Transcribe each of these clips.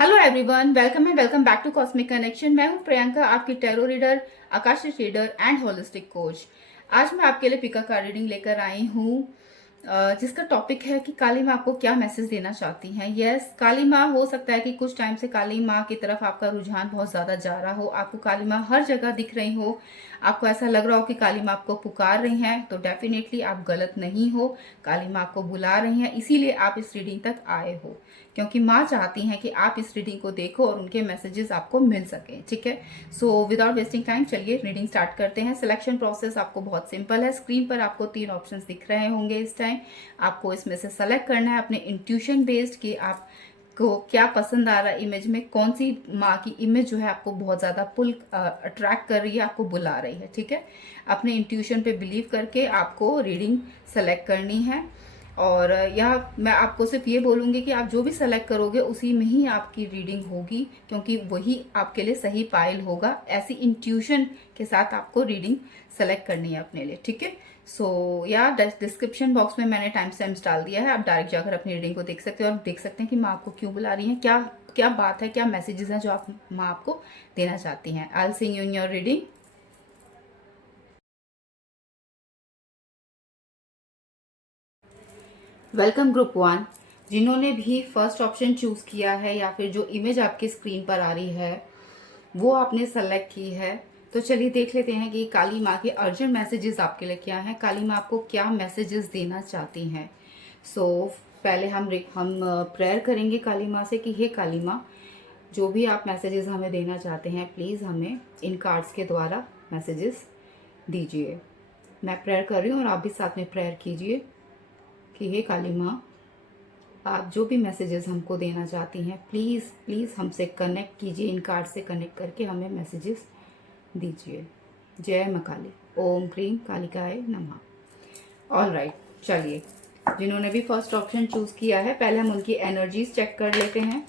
Hello everyone, welcome and welcome back to cosmic connection. मैं हूं प्रियंका, आपकी tarot reader, akashic reader and holistic coach. आज मैं आपके लिए पिका कार्ड रीडिंग लेकर आई हूं, जिसका टॉपिक है कि काली माँ आपको क्या मैसेज देना चाहती हैं। यस, काली माँ, हो सकता है कि कुछ टाइम से काली माँ की तरफ आपका रुझान बहुत ज़्यादा जा रहा हो, आपको काली माँ हर जगह दिख रही हो, आपको ऐसा लग रहा हो कि काली माँ आपको पुकार रही हैं, तो डेफिनेटली आप गलत नहीं हो। काली माँ आपको बुला रही हैं, इसीलिए आप इस रीडिंग तक आए हो, क्योंकि माँ चाहती हैं कि आप इस रीडिंग को देखो और उनके मैसेजेस आपको मिल सके। ठीक है, सो विदाउट वेस्टिंग टाइम चलिए रीडिंग स्टार्ट करते हैं। सिलेक्शन प्रोसेस आपको बहुत सिंपल है। स्क्रीन पर आपको 3 ऑप्शंस दिख रहे होंगे इस टाइम। आपको इसमें से सेलेक्ट करना है अपने इंट्यूशन बेस्ड कि आप को क्या पसंद आ रहा है इमेज में, कौन सी माँ की इमेज जो है आपको बहुत ज़्यादा पुल अट्रैक्ट कर रही है, आपको बुला रही है। ठीक है, अपने इंट्यूशन पे बिलीव करके आपको रीडिंग सेलेक्ट करनी है। और यह मैं आपको सिर्फ ये बोलूँगी कि आप जो भी सेलेक्ट करोगे उसी में ही आपकी रीडिंग होगी, क्योंकि वही आपके लिए सही पाइल होगा। ऐसी इंट्यूशन के साथ आपको रीडिंग सेलेक्ट करनी है अपने लिए। ठीक है, सो या डिस्क्रिप्शन बॉक्स में मैंने टाइम स्टैम्प्स डाल दिया है, आप डायरेक्ट जाकर अपनी रीडिंग को देख सकते हो और देख सकते हैं कि माँ आपको क्यों बुला रही हैं, क्या क्या बात है, क्या मैसेजेस हैं जो आप माँ आपको देना चाहती हैं। आई will see you in your reading. Welcome group 1, जिन्होंने भी फर्स्ट ऑप्शन चूज किया है या फिर जो इमेज आपकी स्क्रीन पर आ रही है वो आपने सेलेक्ट की है, तो चलिए देख लेते हैं कि काली माँ के अर्जेंट मैसेजेस आपके लिए क्या हैं, काली माँ आपको क्या मैसेजेस देना चाहती हैं। सो पहले हम प्रेयर करेंगे काली माँ से कि हे काली माँ, जो भी आप मैसेजेस हमें देना चाहते हैं प्लीज़ हमें इन कार्ड्स के द्वारा मैसेजेस दीजिए। मैं प्रेयर कर रही हूँ और आप भी साथ में प्रेयर कीजिए कि हे काली माँ, आप जो भी मैसेजेस हमको देना चाहती हैं प्लीज़ प्लीज़ हमसे कनेक्ट कीजिए, इन कार्ड से कनेक्ट करके हमें मैसेजेस दीजिए। जय माँ काली, ओम क्रीम कालिकाय नमः। ऑल राइट, चलिए जिन्होंने भी फर्स्ट ऑप्शन चूज़ किया है पहले हम उनकी एनर्जीज चेक कर लेते हैं।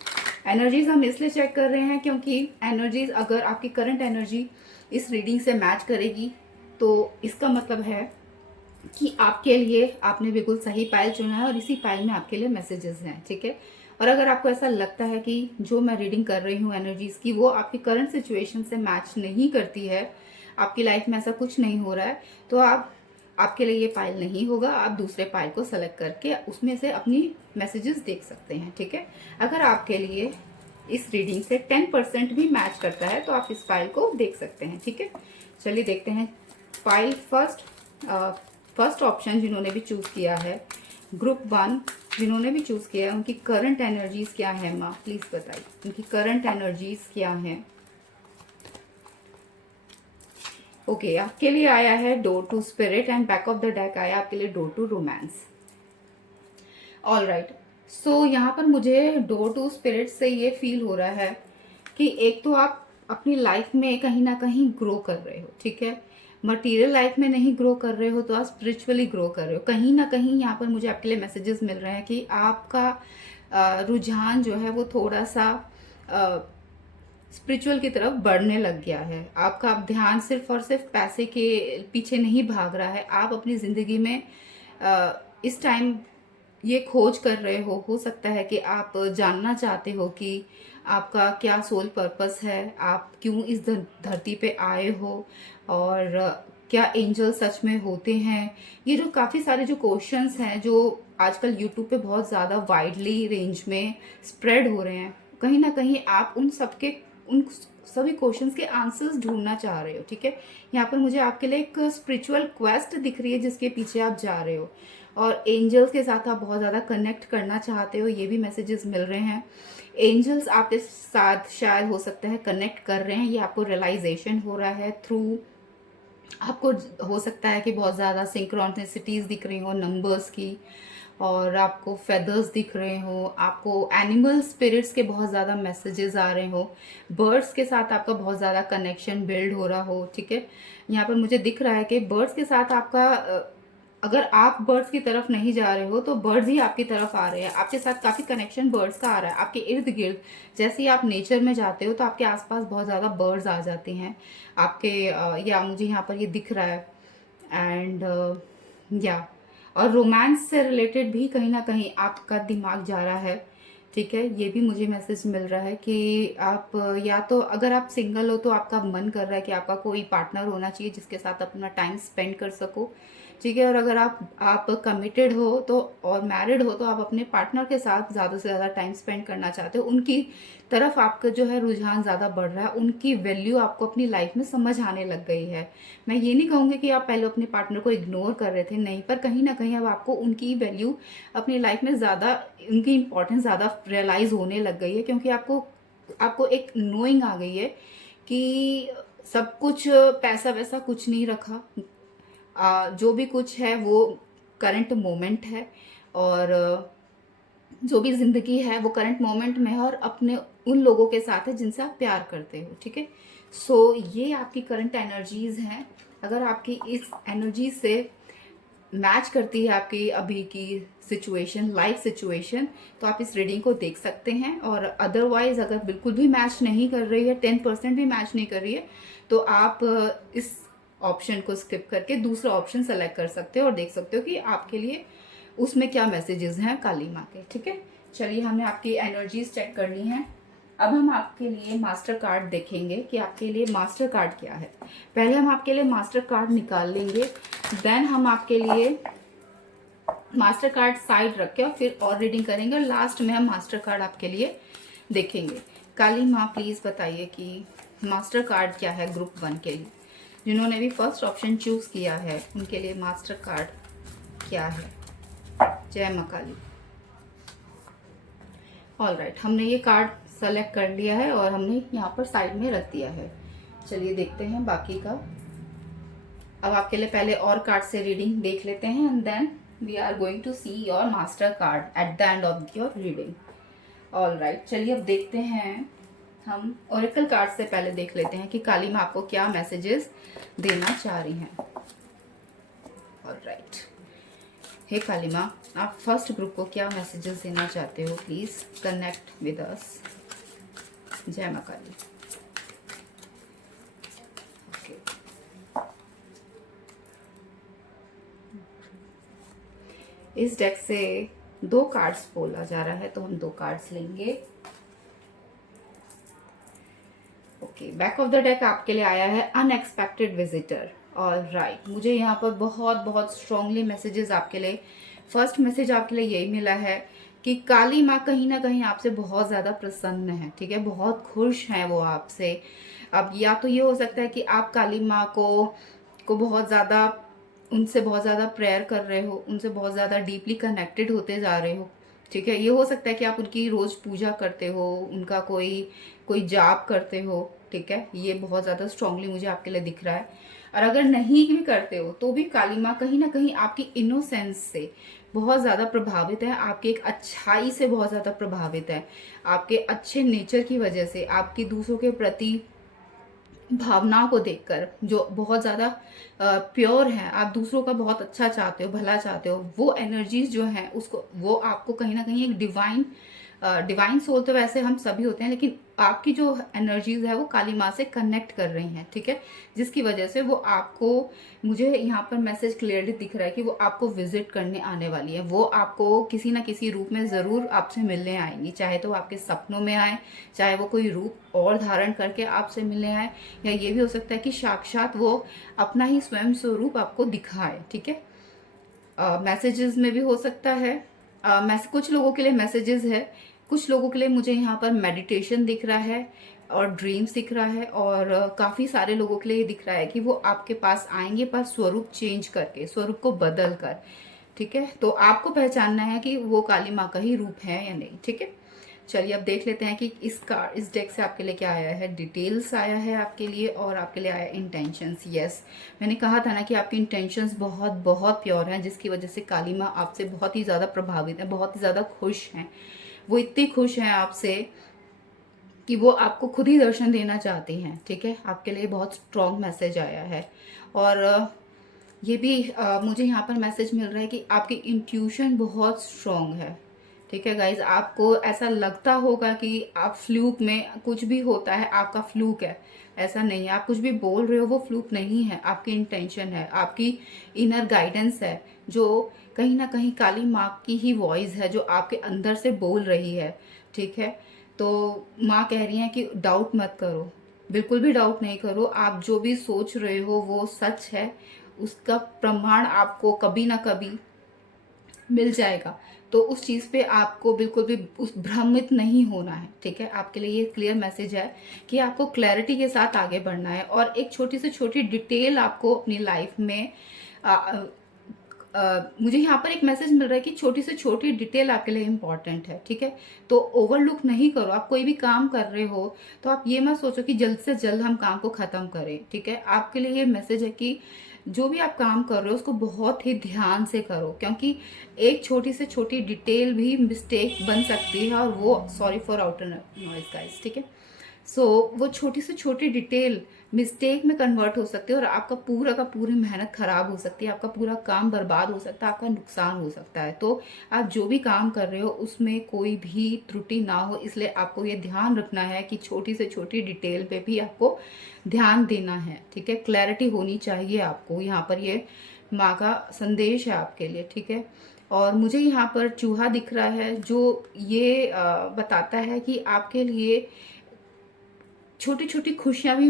एनर्जीज हम इसलिए चेक कर रहे हैं क्योंकि एनर्जीज, अगर आपकी करंट एनर्जी इस रीडिंग से मैच करेगी तो इसका मतलब है कि आपके लिए आपने बिल्कुल सही पाइल चुना है और इसी पाइल में आपके लिए मैसेजेस हैं। ठीक है, और अगर आपको ऐसा लगता है कि जो मैं रीडिंग कर रही हूँ एनर्जीज की वो आपकी करंट सिचुएशन से मैच नहीं करती है, आपकी लाइफ में ऐसा कुछ नहीं हो रहा है, तो आपके लिए ये पाइल नहीं होगा। आप दूसरे पाइल को सेलेक्ट करके उसमें से अपनी मैसेजेस देख सकते हैं। ठीक है, अगर आपके लिए इस रीडिंग से 10% भी मैच करता है तो आप इस पाइल को देख सकते हैं। ठीक है, चलिए देखते हैं। पाइल फर्स्ट ऑप्शन जिन्होंने भी चूज किया है, ग्रुप 1 जिन्होंने भी चूज किया है, उनकी करंट एनर्जीज क्या है माँ, प्लीज बताइए उनकी करंट एनर्जीज क्या है। ओके, आपके लिए आया है door to spirit and back of the deck आया आपके लिए door to romance. All right, so यहाँ पर मुझे डोर टू स्पिरिट से ये फील हो रहा है कि एक तो आप अपनी लाइफ में कहीं ना कहीं ग्रो कर रहे हो। ठीक है, मटेरियल लाइफ में नहीं ग्रो कर रहे हो तो आप स्पिरिचुअली ग्रो कर रहे हो। कहीं ना कहीं यहाँ पर मुझे आपके लिए मैसेजेस मिल रहे हैं कि आपका रुझान जो है वो थोड़ा सा स्पिरिचुअल की तरफ बढ़ने लग गया है। आपका ध्यान सिर्फ और सिर्फ पैसे के पीछे नहीं भाग रहा है। आप अपनी ज़िंदगी में इस टाइम ये खोज कर रहे हो सकता है कि आप जानना चाहते हो कि आपका क्या सोल पर्पस है, आप क्यों इस धरती पे आए हो, और क्या एंजल सच में होते हैं। ये जो काफ़ी सारे जो क्वेश्चंस हैं जो आजकल यूट्यूब पे बहुत ज़्यादा वाइडली रेंज में स्प्रेड हो रहे हैं, कहीं ना कहीं आप उन सभी क्वेश्चंस के आंसर्स ढूंढना चाह रहे हो। ठीक है, यहाँ पर मुझे आपके लिए एक स्पिरिचुअल क्वेस्ट दिख रही है जिसके पीछे आप जा रहे हो, और एंजल्स के साथ आप बहुत ज़्यादा कनेक्ट करना चाहते हो, ये भी मैसेजेस मिल रहे हैं। एंजल्स आपके साथ शायद हो सकता है कनेक्ट कर रहे हैं, ये आपको रियलाइजेशन हो रहा है थ्रू, आपको हो सकता है कि बहुत ज़्यादा सिंक्रोनिसिटीज़ दिख रही हो नंबर्स की, और आपको फेदर्स दिख रहे हो, आपको एनिमल स्पिरिट्स के बहुत ज़्यादा मैसेजेस आ रहे हो, बर्ड्स के साथ आपका बहुत ज़्यादा कनेक्शन बिल्ड हो रहा हो। ठीक है, यहाँ पर मुझे दिख रहा है कि बर्ड्स के साथ आपका अगर आप बर्ड्स की तरफ नहीं जा रहे हो तो बर्ड्स ही आपकी तरफ आ रहे हैं। आपके साथ काफ़ी कनेक्शन बर्ड्स का आ रहा है। आपके इर्द गिर्द जैसे ही आप नेचर में जाते हो तो आपके आसपास बहुत ज़्यादा बर्ड्स आ जाते हैं आपके, या मुझे यहाँ पर ये दिख रहा है। एंड या और रोमांस से रिलेटेड भी कहीं ना कहीं आपका दिमाग जा रहा है ठीक है, ये भी मुझे मैसेज मिल रहा है कि आप या तो अगर आप सिंगल हो तो आपका मन कर रहा है कि आपका कोई पार्टनर होना चाहिए जिसके साथ अपना टाइम स्पेंड कर सको। ठीक है, और अगर आप कमिटेड हो तो और मैरिड हो तो आप अपने पार्टनर के साथ ज़्यादा से ज़्यादा टाइम स्पेंड करना चाहते हो। उनकी तरफ आपका जो है रुझान ज़्यादा बढ़ रहा है, उनकी वैल्यू आपको अपनी लाइफ में समझ आने लग गई है। मैं ये नहीं कहूँगी कि आप पहले अपने पार्टनर को इग्नोर कर रहे थे, नहीं, पर कहीं ना कहीं अब आपको उनकी वैल्यू अपनी लाइफ में ज़्यादा, उनकी इम्पोर्टेंस ज़्यादा रियलाइज़ होने लग गई है, क्योंकि आपको आपको एक नोइंग आ गई है कि सब कुछ पैसा वैसा कुछ नहीं रखा। जो भी कुछ है वो करंट मोमेंट है, और जो भी ज़िंदगी है वो करंट मोमेंट में है और अपने उन लोगों के साथ है जिनसे आप प्यार करते हो। ठीक है, सो ये आपकी करंट एनर्जीज हैं। अगर आपकी इस एनर्जी से मैच करती है आपकी अभी की सिचुएशन, लाइफ सिचुएशन, तो आप इस रीडिंग को देख सकते हैं। और अदरवाइज अगर बिल्कुल भी मैच नहीं कर रही है, 10% भी मैच नहीं कर रही है, तो आप इस ऑप्शन को स्किप करके दूसरा ऑप्शन सेलेक्ट कर सकते हो और देख सकते हो कि आपके लिए उसमें क्या मैसेजेस हैं काली माँ के। ठीक है, चलिए हमने आपकी एनर्जीज चेक कर ली हैं। अब हम आपके लिए मास्टर कार्ड देखेंगे कि आपके लिए मास्टर कार्ड क्या है। पहले हम आपके लिए मास्टर कार्ड निकाल लेंगे, देन हम आपके लिए मास्टर कार्ड साइड रख के और फिर और रीडिंग करेंगे, और लास्ट में हम मास्टर कार्ड आपके लिए देखेंगे। काली माँ प्लीज बताइए कि मास्टर कार्ड क्या है ग्रुप 1 के लिए। जिन्होंने भी फर्स्ट ऑप्शन चूज किया है उनके लिए मास्टर कार्ड क्या है। जय माँ काली। ऑल राइट, हमने ये कार्ड सेलेक्ट कर लिया है और हमने यहाँ पर साइड में रख दिया है। चलिए देखते हैं बाकी का। अब आपके लिए पहले और कार्ड से रीडिंग देख लेते हैं, and then we are going to see your master card at the end of your reading. All right, चलिए अब देखते हैं। हम ओरेकल कार्ड से पहले देख लेते हैं कि काली माँ आपको क्या मैसेजेस देना चाह रही हैं। ऑल राइट, हे काली माँ, आप फर्स्ट ग्रुप को क्या मैसेजेस देना चाहते हो, प्लीज कनेक्ट विद अस। जय माँ काली। ओके, इस डेक से 2 कार्ड्स बोला जा रहा है तो हम 2 कार्ड्स लेंगे। Okay, back of the deck आपके लिए आया है अनएक्सपेक्टेड विजिटर। ऑल राइट, मुझे यहाँ पर बहुत बहुत स्ट्रांगली मैसेजेस आपके लिए, फर्स्ट मैसेज आपके लिए यही मिला है कि काली माँ कहीं ना कहीं आपसे बहुत ज़्यादा प्रसन्न है। ठीक है, बहुत खुश हैं वो आपसे। अब या तो ये हो सकता है कि आप काली माँ को बहुत ज़्यादा, उनसे बहुत ज़्यादा प्रेयर कर रहे हो, उनसे बहुत ज़्यादा डीपली कनेक्टेड होते जा रहे हो। ठीक है, ये हो सकता है कि आप उनकी रोज़ पूजा करते हो, उनका कोई कोई जाप करते हो। ठीक है, ये बहुत ज़्यादा स्ट्रांगली मुझे आपके लिए दिख रहा है। और अगर नहीं भी करते हो तो भी काली माँ कहीं ना कहीं आपकी इनोसेंस से बहुत ज़्यादा प्रभावित है, आपकी एक अच्छाई से बहुत ज़्यादा प्रभावित है, आपके अच्छे नेचर की वजह से, आपकी दूसरों के प्रति भावनाओं को देखकर जो बहुत ज़्यादा प्योर हैं, आप दूसरों का बहुत अच्छा चाहते हो, भला चाहते हो, वो एनर्जीज जो हैं उसको, वो आपको कहीं ना कहीं एक डिवाइन सोल तो वैसे हम सभी होते हैं, लेकिन आपकी जो एनर्जीज है वो काली माँ से कनेक्ट कर रही हैं। ठीक है, जिसकी वजह से वो आपको, मुझे यहाँ पर मैसेज क्लियरली दिख रहा है कि वो आपको विजिट करने आने वाली है। वो आपको किसी ना किसी रूप में ज़रूर आपसे मिलने आएंगी, चाहे तो आपके सपनों में आए, चाहे वो कोई रूप और धारण करके आपसे मिलने आए, या ये भी हो सकता है कि साक्षात वो अपना ही स्वयं स्वरूप आपको दिखाए। ठीक है, मैसेजेस में भी हो सकता है, कुछ लोगों के लिए मैसेजेस है, कुछ लोगों के लिए मुझे यहाँ पर मेडिटेशन दिख रहा है और ड्रीम्स दिख रहा है, और काफ़ी सारे लोगों के लिए ये दिख रहा है कि वो आपके पास आएंगे पर स्वरूप चेंज करके, स्वरूप को बदल कर। ठीक है, तो आपको पहचानना है कि वो काली माँ का ही रूप है या नहीं। ठीक है, चलिए अब देख लेते हैं कि इस डेक से आपके लिए क्या आया है। डिटेल्स आया है आपके लिए, और आपके लिए आया इंटेंशंस। यस, मैंने कहा था ना कि आपकी इंटेंशंस बहुत बहुत प्योर हैं, जिसकी वजह से काली माँ आपसे बहुत ही ज़्यादा प्रभावित है, बहुत ही ज़्यादा खुश हैं। वो इतनी खुश हैं आपसे कि वो आपको खुद ही दर्शन देना चाहती हैं। ठीक है, आपके लिए बहुत स्ट्रॉन्ग मैसेज आया है। और ये भी मुझे यहाँ पर मैसेज मिल रहा है कि आपकी इंट्यूशन बहुत स्ट्रॉन्ग है। ठीक है गाइज, आपको ऐसा लगता होगा कि आप फ्लूक में, कुछ भी होता है आपका फ्लूक है, ऐसा नहीं है। आप कुछ भी बोल रहे हो वो फ्लूक नहीं है, आपकी इंटेंशन है, आपकी इनर गाइडेंस है, जो कहीं ना कहीं काली माँ की ही वॉइस है जो आपके अंदर से बोल रही है। ठीक है। तो माँ कह रही हैं कि डाउट मत करो, बिल्कुल भी डाउट नहीं करो। आप जो भी सोच रहे हो वो सच है, उसका प्रमाण आपको कभी ना कभी मिल जाएगा। तो उस चीज़ पे आपको बिल्कुल भी उस भ्रमित नहीं होना है, ठीक है। आपके लिए ये क्लियर मैसेज है कि आपको क्लैरिटी के साथ आगे बढ़ना है, और एक छोटी से छोटी डिटेल आपको अपनी लाइफ में मुझे यहाँ पर एक मैसेज मिल रहा है कि छोटी से छोटी डिटेल आपके लिए इम्पॉर्टेंट है, ठीक है। तो ओवरलुक नहीं करो। आप कोई भी काम कर रहे हो तो आप ये मत सोचो कि जल्द से जल्द हम काम को ख़त्म करें, ठीक है। आपके लिए ये मैसेज है कि जो भी आप काम कर रहे हो उसको बहुत ही ध्यान से करो, क्योंकि एक छोटी से छोटी डिटेल भी मिस्टेक बन सकती है, और वो, sorry for outer noise guys, ठीक है। सो वो छोटी से छोटी डिटेल मिस्टेक में कन्वर्ट हो सकती है, और आपका पूरा का पूरी मेहनत खराब हो सकती है, आपका पूरा काम बर्बाद हो सकता है, आपका नुकसान हो सकता है। तो आप जो भी काम कर रहे हो उसमें कोई भी त्रुटि ना हो, इसलिए आपको ये ध्यान रखना है कि छोटी से छोटी डिटेल पे भी आपको ध्यान देना है, ठीक है। क्लैरिटी होनी चाहिए आपको। यहाँ पर ये माँ का संदेश है आपके लिए, ठीक है। और मुझे यहाँ पर चूहा दिख रहा है, जो ये बताता है कि आपके लिए छोटी छोटी खुशियां भी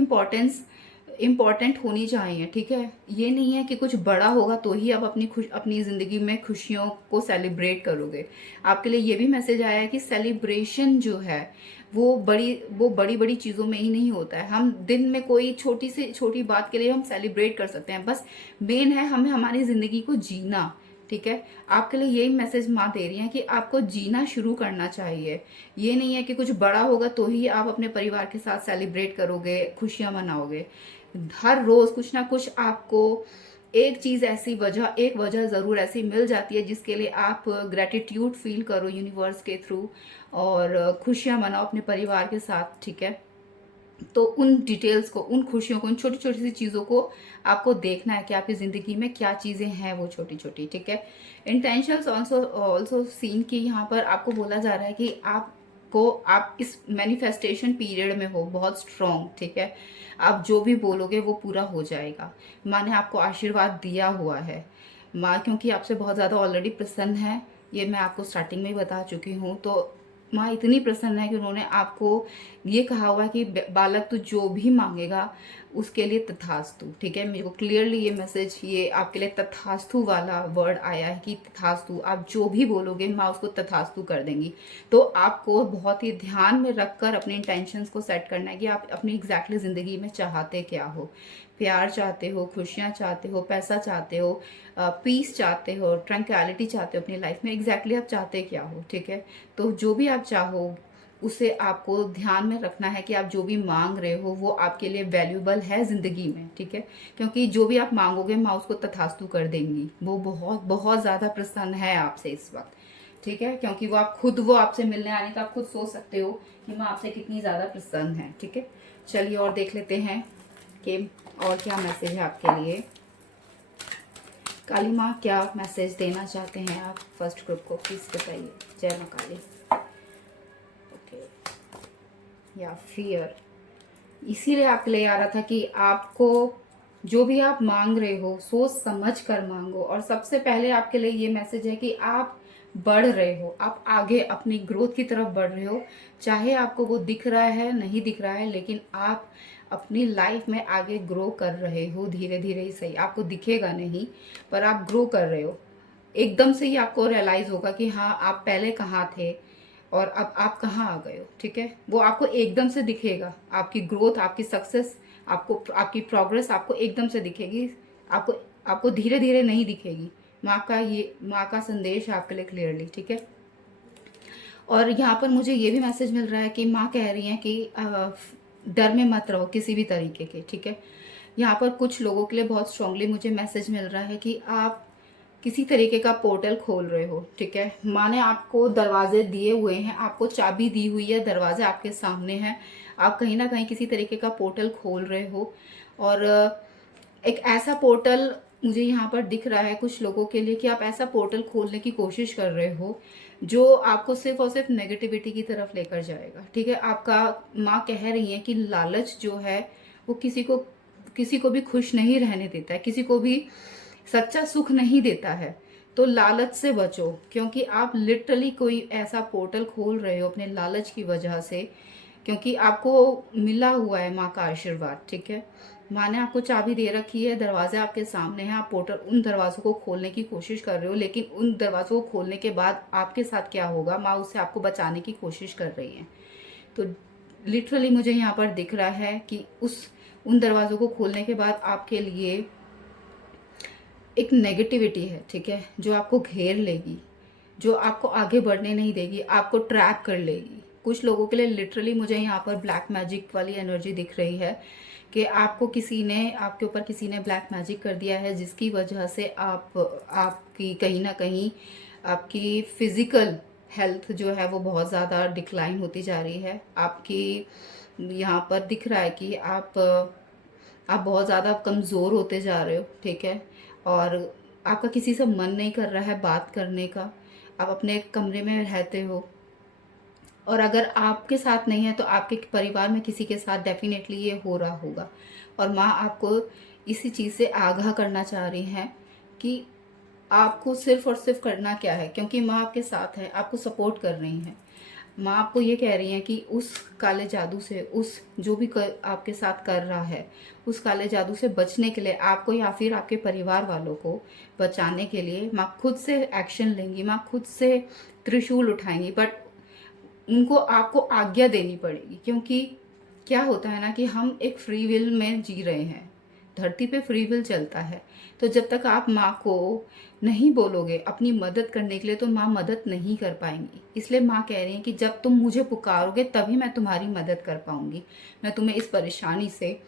इम्पोर्टेंट होनी चाहिए, ठीक है। ये नहीं है कि कुछ बड़ा होगा तो ही आप अपनी ज़िंदगी में खुशियों को सेलिब्रेट करोगे। आपके लिए ये भी मैसेज आया है कि सेलिब्रेशन जो है वो बड़ी बड़ी चीज़ों में ही नहीं होता है। हम दिन में कोई छोटी से छोटी बात के लिए हम सेलिब्रेट कर सकते हैं, बस मेन है हमें हमारी ज़िंदगी को जीना, ठीक है। आपके लिए यही मैसेज माँ दे रही हैं कि आपको जीना शुरू करना चाहिए। ये नहीं है कि कुछ बड़ा होगा तो ही आप अपने परिवार के साथ सेलिब्रेट करोगे, खुशियां मनाओगे। हर रोज कुछ ना कुछ आपको एक वजह जरूर ऐसी मिल जाती है जिसके लिए आप ग्रेटिट्यूड फील करो यूनिवर्स के थ्रू, और खुशियां मनाओ अपने परिवार के साथ, ठीक है। तो उन डिटेल्स को, उन खुशियों को, उन छोटी छोटी सी चीज़ों को आपको देखना है कि आपकी ज़िंदगी में क्या चीज़ें हैं वो छोटी छोटी, ठीक है। इंटेंशंस ऑल्सो सीन की यहाँ पर आपको बोला जा रहा है कि आप इस मैनिफेस्टेशन पीरियड में हो बहुत स्ट्रॉन्ग, ठीक है। आप जो भी बोलोगे वो पूरा हो जाएगा। माँ ने आपको आशीर्वाद दिया हुआ है। माँ क्योंकि आपसे बहुत ज़्यादा ऑलरेडी प्रसन्न है, ये मैं आपको स्टार्टिंग में ही बता चुकी हूँ। तो माँ इतनी प्रसन्न है कि उन्होंने आपको ये कहा हुआ है कि बालक तू जो भी मांगेगा उसके लिए तथास्तु, ठीक है। मेरे को क्लियरली ये मैसेज, ये आपके लिए तथास्तु वाला वर्ड आया है कि तथास्तु, आप जो भी बोलोगे माँ उसको तथास्तु कर देंगी। तो आपको बहुत ही ध्यान में रखकर अपने इंटेंशंस को सेट करना है कि आप अपनी एग्जैक्टली ज़िंदगी में चाहते क्या हो। प्यार चाहते हो, खुशियाँ चाहते हो, पैसा चाहते हो, पीस चाहते हो, ट्रैंक्विलिटी चाहते हो अपनी लाइफ में, एग्जैक्टली आप चाहते क्या हो, ठीक है। तो जो भी आप चाहो उसे आपको ध्यान में रखना है कि आप जो भी मांग रहे हो वो आपके लिए वैल्यूबल है ज़िंदगी में, ठीक है। क्योंकि जो भी आप मांगोगे माँ उसको तथास्तु कर देंगी। वो बहुत बहुत ज़्यादा प्रसन्न है आपसे इस वक्त, ठीक है। क्योंकि वो आपसे मिलने आने का आप खुद सोच सकते हो कि माँ आपसे कितनी ज़्यादा प्रसन्न है, ठीक है। चलिए और देख लेते हैं कि और क्या मैसेज है आपके लिए। काली माँ क्या मैसेज देना चाहते हैं आप फर्स्ट ग्रुप को, प्लीज बताइए। जय माँ काली। ओके, या फियर, इसीलिए आपके लिए आ रहा था कि आपको जो भी आप मांग रहे हो सोच समझ कर मांगो। और सबसे पहले आपके लिए ये मैसेज है कि आप बढ़ रहे हो, आप आगे अपनी ग्रोथ की तरफ बढ़ रहे हो। चाहे आपको वो दिख रहा है नहीं दिख रहा है, लेकिन आप अपनी लाइफ में आगे ग्रो कर रहे हो, धीरे धीरे ही सही, आपको दिखेगा नहीं पर आप ग्रो कर रहे हो। एकदम से ही आपको रियलाइज होगा कि हाँ आप पहले कहाँ थे और अब आप कहाँ आ गए हो, ठीक है। वो आपको एकदम से दिखेगा, आपकी ग्रोथ, आपकी सक्सेस, आपकी प्रोग्रेस आपको एकदम से दिखेगी। आपको आपको धीरे धीरे नहीं दिखेगी। माँ का संदेश है आपके लिए क्लियरली, ठीक है। और यहाँ पर मुझे ये भी मैसेज मिल रहा है कि माँ कह रही हैं कि डर में मत रहो किसी भी तरीके के, ठीक है। यहाँ पर कुछ लोगों के लिए बहुत स्ट्रांगली मुझे मैसेज मिल रहा है कि आप किसी तरीके का पोर्टल खोल रहे हो, ठीक है। माँ ने आपको दरवाजे दिए हुए हैं, आपको चाबी दी हुई है, दरवाजे आपके सामने हैं। आप कहीं ना कहीं किसी तरीके का पोर्टल खोल रहे हो, और एक ऐसा पोर्टल मुझे यहाँ पर दिख रहा है कुछ लोगों के लिए कि आप ऐसा पोर्टल खोलने की कोशिश कर रहे हो जो आपको सिर्फ और सिर्फ नेगेटिविटी की तरफ लेकर जाएगा, ठीक है। आपका माँ कह रही है कि लालच जो है वो किसी को भी खुश नहीं रहने देता है, किसी को भी सच्चा सुख नहीं देता है। तो लालच से बचो, क्योंकि आप लिटरली कोई ऐसा पोर्टल खोल रहे हो अपने लालच की वजह से, क्योंकि आपको मिला हुआ है माँ का आशीर्वाद, ठीक है। माँ ने आपको चाबी दे रखी है, दरवाजे आपके सामने हैं, आप पोर्टल उन दरवाज़ों को खोलने की कोशिश कर रहे हो, लेकिन उन दरवाज़ों को खोलने के बाद आपके साथ क्या होगा, माँ उससे आपको बचाने की कोशिश कर रही है। तो लिटरली मुझे यहाँ पर दिख रहा है कि उन दरवाज़ों को खोलने के बाद आपके लिए एक नेगेटिविटी है, ठीक है, जो आपको घेर लेगी, जो आपको आगे बढ़ने नहीं देगी, आपको ट्रैप कर लेगी। कुछ लोगों के लिए लिटरली मुझे यहाँ पर ब्लैक मैजिक वाली एनर्जी दिख रही है कि आपके ऊपर किसी ने ब्लैक मैजिक कर दिया है, जिसकी वजह से आपकी कहीं ना कहीं आपकी फिजिकल हेल्थ जो है वो बहुत ज़्यादा डिक्लाइन होती जा रही है। आपकी यहाँ पर दिख रहा है कि आप बहुत ज़्यादा कमज़ोर होते जा रहे हो, ठीक है। और आपका किसी से मन नहीं कर रहा है बात करने का, आप अपने कमरे में रहते हो, और अगर आपके साथ नहीं है तो आपके परिवार में किसी के साथ डेफिनेटली ये हो रहा होगा। और माँ आपको इसी चीज़ से आगाह करना चाह रही हैं कि आपको सिर्फ और सिर्फ करना क्या है, क्योंकि माँ आपके साथ है, आपको सपोर्ट कर रही हैं। माँ आपको ये कह रही है कि उस काले जादू से, उस जो भी आपके साथ कर रहा है, उस काले जादू से बचने के लिए आपको या फिर आपके परिवार वालों को बचाने के लिए माँ खुद से एक्शन लेंगी, माँ खुद से त्रिशूल उठाएंगी। बट उनको आपको आज्ञा देनी पड़ेगी, क्योंकि क्या होता है ना कि हम एक फ्री विल में जी रहे हैं, धरती पे फ्री विल चलता है। तो जब तक आप माँ को नहीं बोलोगे अपनी मदद करने के लिए, तो माँ मदद नहीं कर पाएंगी। इसलिए माँ कह रही है कि जब तुम मुझे पुकारोगे तभी मैं तुम्हारी मदद कर पाऊंगी, मैं तुम्हें इस परेशानी से,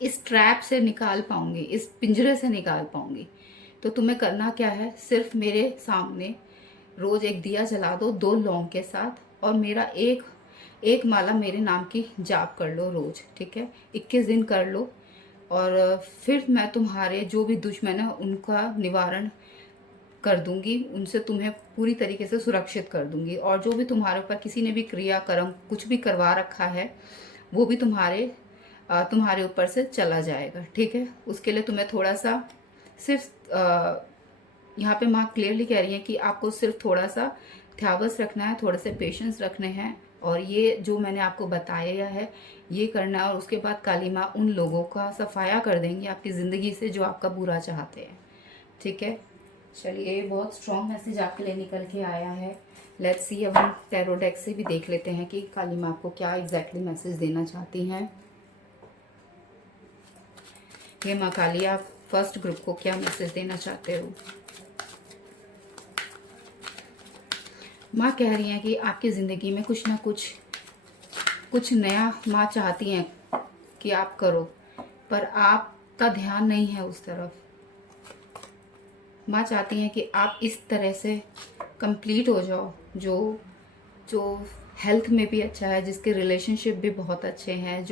इस ट्रैप से निकाल पाऊंगी, इस पिंजरे से निकाल पाऊंगी। तो तुम्हें करना क्या है, सिर्फ मेरे सामने रोज एक दिया जला दो 2 लौंग के साथ, और मेरा एक एक माला मेरे नाम की जाप कर लो रोज, ठीक है, 21 दिन कर लो। और फिर मैं तुम्हारे जो भी दुश्मन है उनका निवारण कर दूंगी, उनसे तुम्हें पूरी तरीके से सुरक्षित कर दूंगी। और जो भी तुम्हारे ऊपर किसी ने भी क्रिया कर्म कुछ भी करवा रखा है, वो भी तुम्हारे ऊपर से चला जाएगा, ठीक है। उसके लिए तुम्हें थोड़ा सा सिर्फ यहाँ पे माँ क्लियरली कह रही है कि आपको सिर्फ थोड़ा सा ध्यावस रखना है, थोड़े से पेशेंस रखने हैं, और ये जो मैंने आपको बताया है ये करना है। और उसके बाद काली माँ उन लोगों का सफाया कर देंगी आपकी ज़िंदगी से जो आपका बुरा चाहते हैं, ठीक है। चलिए, बहुत स्ट्रॉन्ग मैसेज आपके लिए निकल के आया है। लेट्स सी, अब हम टैरो डेक से भी देख लेते हैं कि काली माँ आपको क्या एग्जैक्टली मैसेज देना चाहती हैं। ये माँ काली, आप फर्स्ट ग्रुप को क्या मैसेज देना चाहते हो। माँ कह रही हैं कि आपकी ज़िंदगी में कुछ ना कुछ नया माँ चाहती हैं कि आप करो, पर आपका ध्यान नहीं है उस तरफ। माँ चाहती हैं कि आप इस तरह से कंप्लीट हो जाओ, जो हेल्थ में भी अच्छा है, जिसके रिलेशनशिप भी बहुत अच्छे हैं,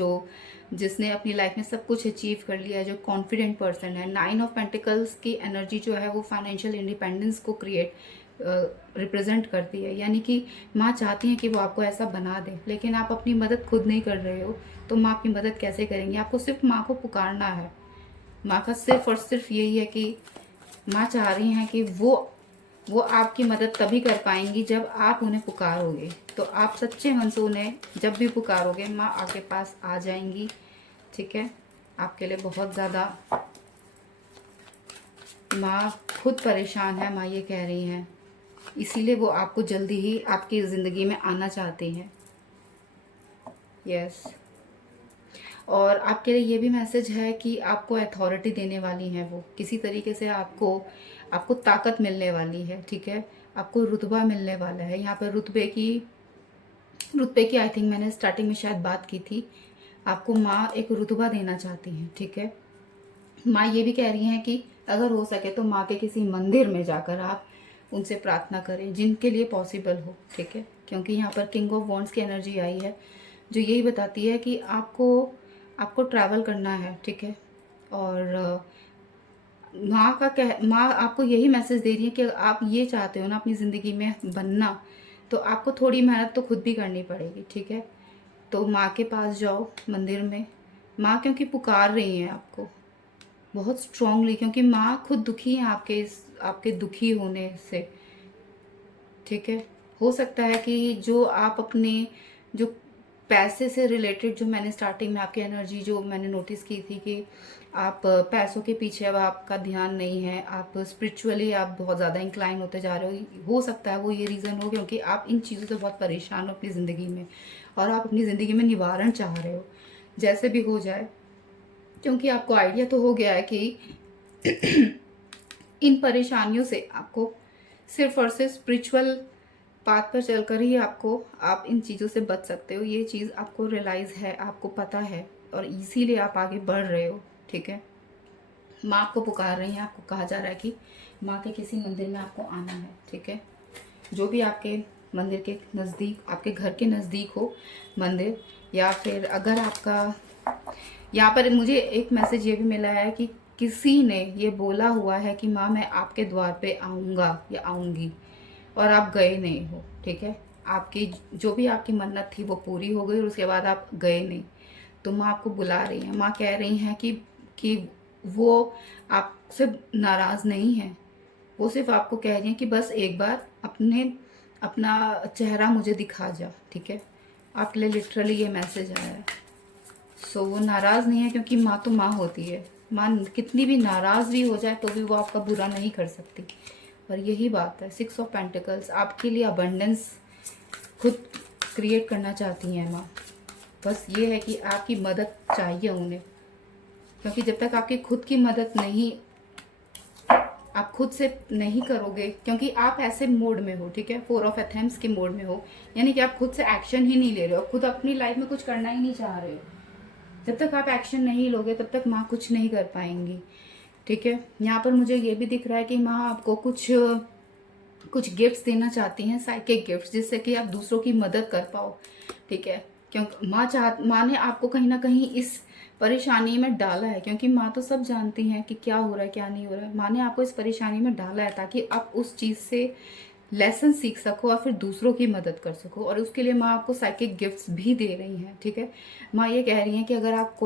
जिसने अपनी लाइफ में सब कुछ अचीव कर लिया है, जो कॉन्फिडेंट पर्सन है। 9 ऑफ पेंटिकल्स की एनर्जी जो है वो फाइनेंशियल इंडिपेंडेंस को रिप्रेजेंट करती है। यानी कि माँ चाहती हैं कि वो आपको ऐसा बना दे, लेकिन आप अपनी मदद खुद नहीं कर रहे हो, तो माँ आपकी मदद कैसे करेंगी। आपको सिर्फ माँ को पुकारना है। माँ का सिर्फ और सिर्फ यही है कि माँ चाह रही हैं कि वो आपकी मदद तभी कर पाएंगी जब आप उन्हें पुकारोगे। तो आप सच्चे मन से उन्हें जब भी पुकारोगे, माँ आपके पास आ जाएंगी, ठीक है। आपके लिए बहुत ज़्यादा माँ खुद परेशान है, माँ ये कह रही हैं, इसीलिए वो आपको जल्दी ही आपकी ज़िंदगी में आना चाहती हैं। यस, और आपके लिए ये भी मैसेज है कि आपको अथॉरिटी देने वाली हैं, वो किसी तरीके से आपको ताकत मिलने वाली है, ठीक है। आपको रुतबा मिलने वाला है। यहाँ पर रुतबे की आई थिंक मैंने स्टार्टिंग में शायद बात की थी। आपको माँ एक रुतबा देना चाहती हैं, ठीक है। माँ ये भी कह रही हैं कि अगर हो सके तो माँ के किसी मंदिर में जाकर आप उनसे प्रार्थना करें, जिनके लिए पॉसिबल हो, ठीक है। क्योंकि यहाँ पर किंग ऑफ वॉन्ड्स की एनर्जी आई है, जो यही बताती है कि आपको ट्रैवल करना है, ठीक है। और माँ आपको यही मैसेज दे रही है कि आप ये चाहते हो ना अपनी ज़िंदगी में बनना, तो आपको थोड़ी मेहनत तो खुद भी करनी पड़ेगी, ठीक है। तो माँ के पास जाओ मंदिर में। माँ क्योंकि पुकार रही हैं आपको बहुत स्ट्रांगली, क्योंकि माँ खुद दुखी है आपके दुखी होने से, ठीक है। हो सकता है कि जो आप अपने जो पैसे से रिलेटेड, जो मैंने स्टार्टिंग में आपकी एनर्जी जो मैंने नोटिस की थी कि आप पैसों के पीछे अब आपका ध्यान नहीं है, आप स्पिरिचुअली आप बहुत ज़्यादा इंक्लाइन होते जा रहे हो सकता है वो ये रीज़न हो क्योंकि आप इन चीज़ों से बहुत परेशान हो अपनी ज़िंदगी में, और आप अपनी ज़िंदगी में निवारण चाह रहे हो जैसे भी हो जाए, क्योंकि आपको आइडिया तो हो गया है कि इन परेशानियों से आपको सिर्फ और सिर्फ स्पिरिचुअल पाथ पर चलकर ही आपको आप इन चीज़ों से बच सकते हो। ये चीज़ आपको रियलाइज़ है, आपको पता है, और इसीलिए आप आगे बढ़ रहे हो, ठीक है। माँ आपको पुकार रही है, आपको कहा जा रहा है कि माँ के किसी मंदिर में आपको आना है, ठीक है। जो भी आपके मंदिर के नज़दीक, आपके घर के नज़दीक हो मंदिर, या फिर अगर आपका यहाँ पर मुझे एक मैसेज ये भी मिला है कि किसी ने ये बोला हुआ है कि माँ मैं आपके द्वार पे आऊँगा या आऊँगी, और आप गए नहीं हो, ठीक है। आपकी जो भी आपकी मन्नत थी वो पूरी हो गई और उसके बाद आप गए नहीं, तो माँ आपको बुला रही है। माँ कह रही हैं कि वो आपसे नाराज़ नहीं है, वो सिर्फ आपको कह रही हैं कि बस एक बार अपना चेहरा मुझे दिखा जा, ठीक है। आपके लिए लिटरली ये मैसेज आया है। सो वो नाराज़ नहीं है, क्योंकि माँ तो माँ होती है। माँ कितनी भी नाराज़ भी हो जाए तो भी वो आपका बुरा नहीं कर सकती। और यही बात है, 6 ऑफ पेंटिकल्स आपके लिए अबंडेंस खुद क्रिएट करना चाहती हैं माँ। बस ये है कि आपकी मदद चाहिए उन्हें, क्योंकि जब तक आपकी खुद की मदद नहीं, आप खुद से नहीं करोगे, क्योंकि आप ऐसे मोड में हो, ठीक है, 4 ऑफ एथेम्स के मोड में हो, यानी कि आप खुद से एक्शन ही नहीं ले रहे हो, खुद अपनी लाइफ में कुछ करना ही नहीं चाह रहे हो। जब तक आप एक्शन नहीं लोगे तब तक माँ कुछ नहीं कर पाएंगी, ठीक है। यहाँ पर मुझे ये भी दिख रहा है कि माँ आपको कुछ गिफ्ट्स देना चाहती हैं, साइकिक गिफ्ट्स, जिससे कि आप दूसरों की मदद कर पाओ, ठीक है। क्योंकि माँ ने आपको कहीं ना कहीं इस परेशानी में डाला है, क्योंकि माँ तो सब जानती हैं कि क्या हो रहा है क्या नहीं हो रहा है। माँ ने आपको इस परेशानी में डाला है ताकि आप उस चीज़ से लेसन सीख सको और फिर दूसरों की मदद कर सको, और उसके लिए माँ आपको साइकिक गिफ्ट्स भी दे रही हैं, ठीक है। माँ ये कह रही हैं कि अगर आप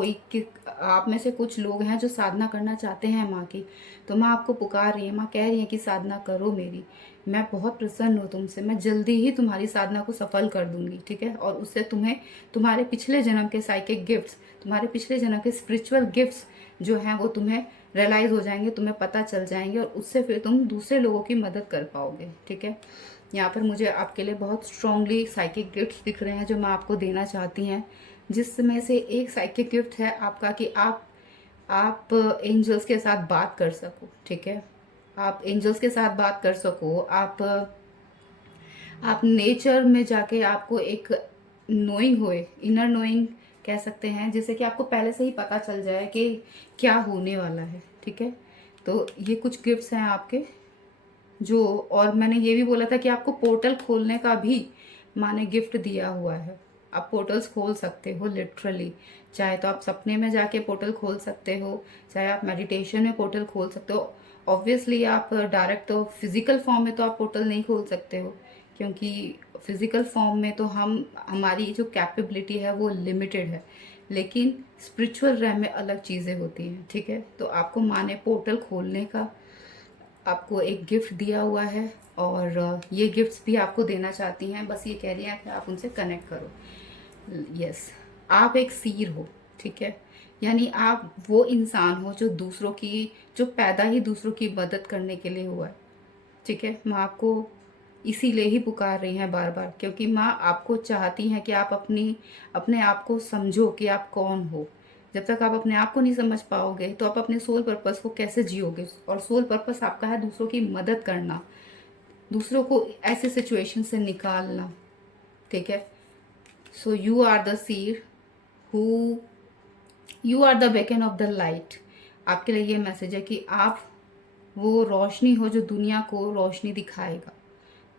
आप में से कुछ लोग हैं जो साधना करना चाहते हैं माँ की, तो माँ आपको पुकार रही है। माँ कह रही है कि साधना करो मेरी, मैं बहुत प्रसन्न हूँ तुमसे, मैं जल्दी ही तुम्हारी साधना को सफल कर दूंगी, ठीक है। और उससे तुम्हें तुम्हारे पिछले जन्म के साइकिक गिफ्ट्स, तुम्हारे पिछले जन्म के स्पिरिचुअल गिफ्ट्स जो हैं वो तुम्हें रियलाइज़ हो जाएंगे, तुम्हें पता चल जाएंगे, और उससे फिर तुम दूसरे लोगों की मदद कर पाओगे, ठीक है। यहाँ पर मुझे आपके लिए बहुत स्ट्रांगली साइकिक गिफ्ट्स दिख रहे हैं जो मैं आपको देना चाहती हैं, जिसमें से एक साइकिक गिफ्ट है आपका कि आप एंजल्स के साथ बात कर सको, ठीक है। आप एंजल्स के साथ बात कर सको, आप नेचर में जाके आपको एक नोइंग होए, इनर नोइंग कह सकते हैं, जिससे कि आपको पहले से ही पता चल जाए कि क्या होने वाला है, ठीक है। तो ये कुछ गिफ्ट्स हैं आपके जो, और मैंने ये भी बोला था कि आपको पोर्टल खोलने का भी माँ ने गिफ्ट दिया हुआ है। आप पोर्टल्स खोल सकते हो लिटरली, चाहे तो आप सपने में जाके पोर्टल खोल सकते हो, चाहे आप मेडिटेशन में पोर्टल खोल सकते हो। ऑब्वियसली आप डायरेक्ट तो फिजिकल फॉर्म में तो आप पोर्टल नहीं खोल सकते हो, क्योंकि फिजिकल फॉर्म में तो हमारी जो कैपेबिलिटी है वो लिमिटेड है, लेकिन स्पिरिचुअल रैम में अलग चीज़ें होती हैं, ठीक है। तो आपको माँ ने पोर्टल खोलने का आपको एक गिफ्ट दिया हुआ है, और ये गिफ्ट्स भी आपको देना चाहती हैं। बस ये कह रही हैं कि आप उनसे कनेक्ट करो। यस, आप एक सीर हो, ठीक है, यानी आप वो इंसान हो जो दूसरों की, जो पैदा ही दूसरों की मदद करने के लिए हुआ है, ठीक है। माँ आपको इसीलिए ही पुकार रही हैं बार बार, क्योंकि माँ आपको चाहती हैं कि आप अपने आप को समझो कि आप कौन हो। जब तक आप अपने आप को नहीं समझ पाओगे तो आप अपने सोल पर्पस को कैसे जियोगे, और सोल पर्पस आपका है दूसरों की मदद करना, दूसरों को ऐसे सिचुएशन से निकालना, ठीक है। So you are the seer who you are the beacon of the light. आपके लिए ये मैसेज है कि आप वो रोशनी हो जो दुनिया को रोशनी दिखाएगा,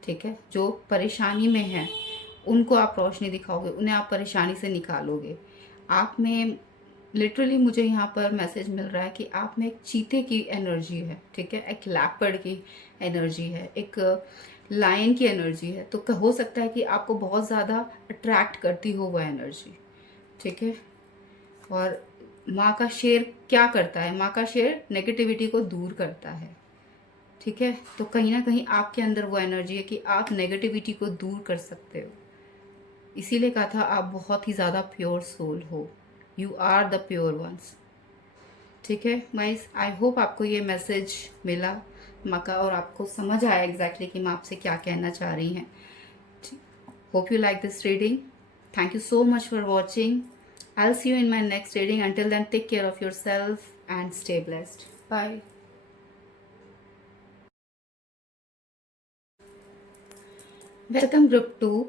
ठीक है। जो परेशानी में है उनको आप रोशनी दिखाओगे, उन्हें आप परेशानी से निकालोगे। आप में लिटरली मुझे यहाँ पर मैसेज मिल रहा है कि आप में एक चीते की एनर्जी है, ठीक है, एक लैपर्ड की एनर्जी है, एक लायन की एनर्जी है। तो हो सकता है कि आपको बहुत ज़्यादा अट्रैक्ट करती हो वो एनर्जी, ठीक है। और माँ का शेर क्या करता है? माँ का शेर नेगेटिविटी को दूर करता है, ठीक है, तो कहीं ना कहीं आपके अंदर वो एनर्जी है कि आप नेगेटिविटी को दूर कर सकते हो। इसीलिए कहा था आप बहुत ही ज़्यादा प्योर सोल हो, you are the pure ones. ठीक है गाइस, आई होप आपको ये मैसेज मिला माँ का और आपको समझ आया एग्जैक्टली कि माँ आपसे क्या कहना चाह रही हैं। Hope you like this reading. Thank you so much for watching. I see you in my next reading. Until then take care of yourself and stay blessed. Bye. Welcome group 2,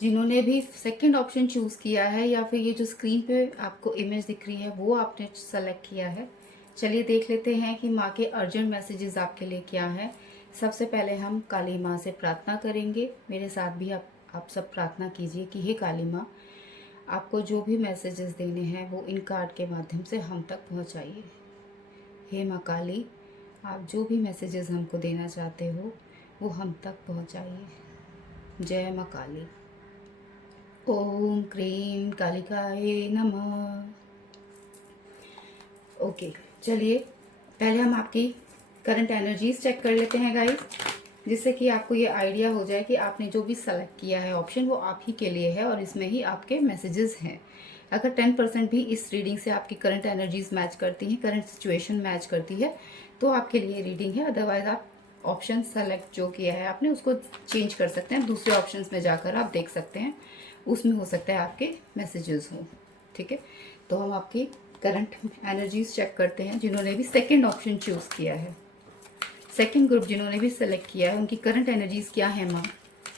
जिन्होंने भी second option choose किया है या फिर ये जो screen पे आपको इमेज दिख रही है वो आपने सेलेक्ट किया है। चलिए देख लेते हैं कि माँ के अर्जेंट मैसेजेस आपके लिए क्या है। सबसे पहले हम काली माँ से प्रार्थना करेंगे। मेरे साथ भी आप सब प्रार्थना कीजिए कि हे काली माँ, आपको जो भी मैसेजेस देने हैं वो इन कार्ड के माध्यम से हम तक पहुँचाइए। हे माँ काली, आप जो भी मैसेजेस हमको देना चाहते हो वो हम तक पहुँचाइए। जय माँ काली। ओम क्रीम कालिकाए नमः। ओके, चलिए पहले हम आपकी करंट एनर्जीज चेक कर लेते हैं गाइस, जिससे कि आपको ये आइडिया हो जाए कि आपने जो भी सेलेक्ट किया है ऑप्शन वो आप ही के लिए है और इसमें ही आपके मैसेजेस हैं। अगर 10% भी इस रीडिंग से आपकी करंट एनर्जीज मैच करती हैं, करंट सिचुएशन मैच करती है, तो आपके लिए रीडिंग है। अदरवाइज आप ऑप्शन सेलेक्ट जो किया है आपने उसको चेंज कर सकते हैं, दूसरे ऑप्शंस में जाकर आप देख सकते हैं, उसमें हो सकता है आपके मैसेजेस हों। ठीक है, तो हम आपकी करंट एनर्जीज चेक करते हैं जिन्होंने भी सेकंड ऑप्शन चूज किया है। सेकंड ग्रुप जिन्होंने भी सेलेक्ट किया है उनकी करंट एनर्जीज क्या है माँ?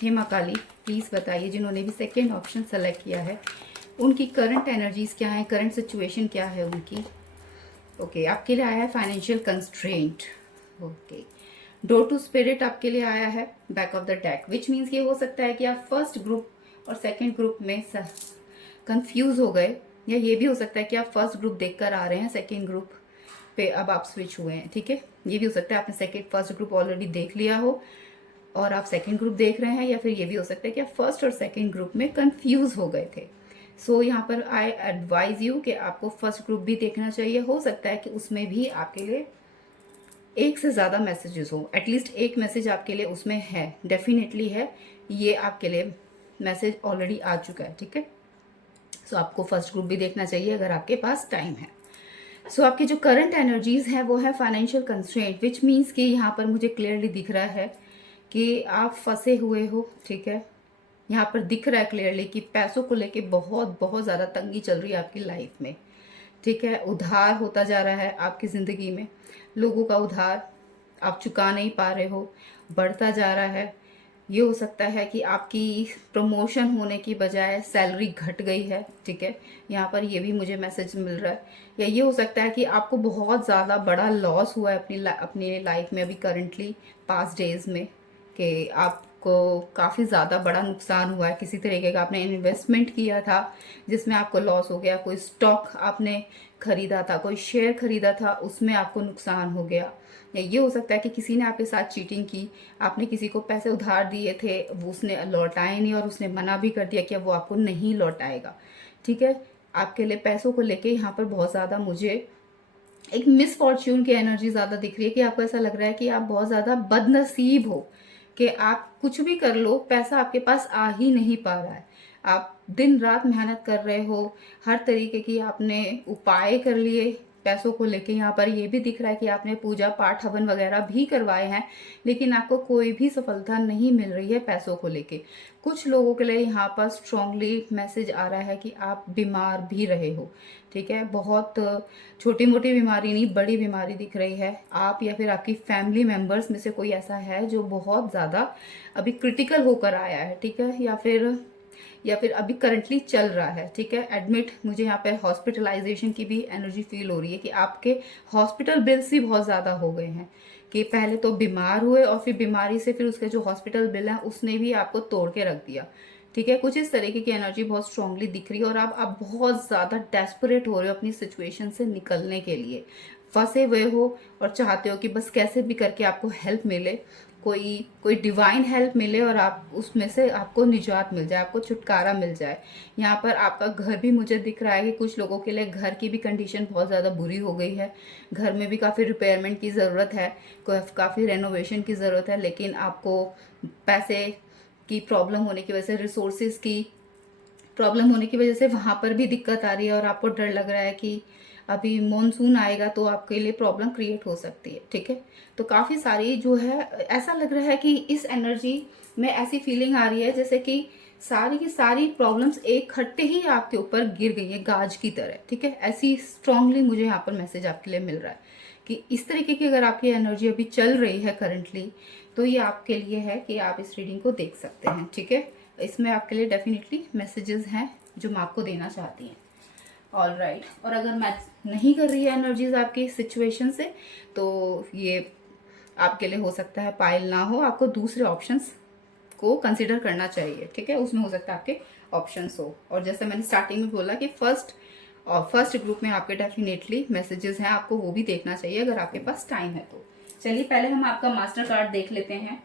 हे माँ काली प्लीज बताइए, जिन्होंने भी सेकंड ऑप्शन सेलेक्ट किया है उनकी करंट एनर्जीज क्या है, करंट सिचुएशन क्या है उनकी। ओके, आपके लिए आया है financial constraint. Okay, door to spirit आपके लिए आया है back of the deck, which means ये हो सकता है कि आप फर्स्ट ग्रुप और सेकंड ग्रुप में कंफ्यूज हो गए, या ये भी हो सकता है कि आप फर्स्ट ग्रुप देखकर आ रहे हैं, सेकंड ग्रुप पे अब आप स्विच हुए हैं। ठीक है, ये भी हो सकता है आपने फर्स्ट ग्रुप ऑलरेडी देख लिया हो और आप सेकंड ग्रुप देख रहे हैं, या फिर ये भी हो सकता है कि आप फर्स्ट और सेकंड ग्रुप में कंफ्यूज हो गए थे। सो यहाँ पर आई एडवाइज यू कि आपको फर्स्ट ग्रुप भी देखना चाहिए। हो सकता है कि उसमें भी आपके लिए एक से ज़्यादा मैसेजेस हो, एटलीस्ट एक मैसेज आपके लिए उसमें है, डेफिनेटली है, ये आपके लिए मैसेज ऑलरेडी आ चुका है। ठीक है, सो आपको फर्स्ट ग्रुप भी देखना चाहिए अगर आपके पास टाइम है। सो आपकी जो करंट एनर्जीज है वो है फाइनेंशियल कंस्ट्रेंट, विच मीन्स कि यहाँ पर मुझे क्लियरली दिख रहा है कि आप फंसे हुए हो। ठीक है, यहाँ पर दिख रहा है क्लियरली कि पैसों को लेके बहुत बहुत ज़्यादा तंगी चल रही है आपकी लाइफ में। ठीक है, उधार होता जा रहा है आपकी ज़िंदगी में, लोगों का उधार आप चुका नहीं पा रहे हो, बढ़ता जा रहा है। ये हो सकता है कि आपकी प्रमोशन होने की बजाय सैलरी घट गई है। ठीक है, यहाँ पर ये भी मुझे मैसेज मिल रहा है। या ये हो सकता है कि आपको बहुत ज़्यादा बड़ा लॉस हुआ है अपनी लाइफ में अभी करंटली पास्ट डेज में, कि आपको काफ़ी ज़्यादा बड़ा नुकसान हुआ है, किसी तरीके का आपने इन्वेस्टमेंट किया था जिसमें आपको लॉस हो गया, कोई स्टॉक आपने खरीदा था, कोई शेयर खरीदा था उसमें आपको नुकसान हो गया। या ये हो सकता है कि किसी ने आपके साथ चीटिंग की, आपने किसी को पैसे उधार दिए थे, वो उसने लौटाए नहीं और उसने मना भी कर दिया कि अब वो आपको नहीं लौटाएगा। ठीक है, आपके लिए पैसों को लेके यहाँ पर बहुत ज़्यादा मुझे एक मिस फॉर्च्यून की एनर्जी ज़्यादा दिख रही है, कि आपको ऐसा लग रहा है कि आप बहुत ज़्यादा बदनसीब हो, कि आप कुछ भी कर लो पैसा आपके पास आ ही नहीं पा रहा है। आप दिन रात मेहनत कर रहे हो, हर तरीके की आपने उपाय कर लिए पैसों को लेके। यहाँ पर ये भी दिख रहा है कि आपने पूजा पाठ हवन वगैरह भी करवाए हैं, लेकिन आपको कोई भी सफलता नहीं मिल रही है पैसों को लेके। कुछ लोगों के लिए यहाँ पर स्ट्रांगली मैसेज आ रहा है कि आप बीमार भी रहे हो। ठीक है, बहुत छोटी मोटी बीमारी नहीं, बड़ी बीमारी दिख रही है। आप या फिर आपकी फैमिली मेंबर्स में से कोई ऐसा है जो बहुत ज़्यादा अभी क्रिटिकल होकर आया है। ठीक है, या फिर अभी करंटली चल रहा है। ठीक है, एडमिट, मुझे यहाँ पे हॉस्पिटलाइजेशन की भी एनर्जी फील हो रही है कि आपके हॉस्पिटल बिल्स भी बहुत ज़्यादा हो गए हैं, कि पहले तो बीमार हुए और फिर बीमारी से फिर उसके जो हॉस्पिटल बिल है उसने भी आपको तोड़ के रख दिया। ठीक है, कुछ इस तरीके की एनर्जी बहुत स्ट्रांगली दिख रही है और आप बहुत ज़्यादा डेस्परेट हो रहे हो अपनी सिचुएशन से निकलने के लिए, फंसे हुए हो और चाहते हो कि बस कैसे भी करके आपको हेल्प मिले। कोई कोई डिवाइन हेल्प मिले और आप उसमें से आपको निजात मिल जाए, आपको छुटकारा मिल जाए। यहाँ पर आपका घर भी मुझे दिख रहा है कि कुछ लोगों के लिए घर की भी कंडीशन बहुत ज़्यादा बुरी हो गई है, घर में भी काफ़ी रिपेयरमेंट की ज़रूरत है, काफ़ी रेनोवेशन की ज़रूरत है, लेकिन आपको पैसे की प्रॉब्लम होने की वजह से, रिसोर्सेज की प्रॉब्लम होने की वजह से वहाँ पर भी दिक्कत आ रही है और आपको डर लग रहा है कि अभी मॉनसून आएगा तो आपके लिए प्रॉब्लम क्रिएट हो सकती है। ठीक है, तो काफ़ी सारी जो है, ऐसा लग रहा है कि इस एनर्जी में ऐसी फीलिंग आ रही है जैसे कि सारी की सारी प्रॉब्लम्स एक खट्टे ही आपके ऊपर गिर गई है गाज की तरह। ठीक है, ऐसी स्ट्रांगली मुझे यहाँ पर मैसेज आपके लिए मिल रहा है कि इस तरीके की अगर आपकी एनर्जी अभी चल रही है करंटली, तो ये आपके लिए है कि आप इस रीडिंग को देख सकते हैं। ठीक है, इसमें आपके लिए डेफिनेटली मैसेजेस हैं जो मैं आपको देना चाहती हैं। ऑल राइट, और अगर मैच नहीं कर रही है एनर्जीज आपकी सिचुएशन से, तो ये आपके लिए हो सकता है पाइल ना हो, आपको दूसरे ऑप्शंस को कंसिडर करना चाहिए। ठीक है, उसमें हो सकता है आपके ऑप्शंस हो। और जैसे मैंने स्टार्टिंग में बोला कि फर्स्ट ग्रुप में आपके डेफिनेटली मैसेजेस हैं, आपको वो भी देखना चाहिए अगर आपके पास टाइम है तो। चलिए पहले हम आपका मास्टर कार्ड देख लेते हैं।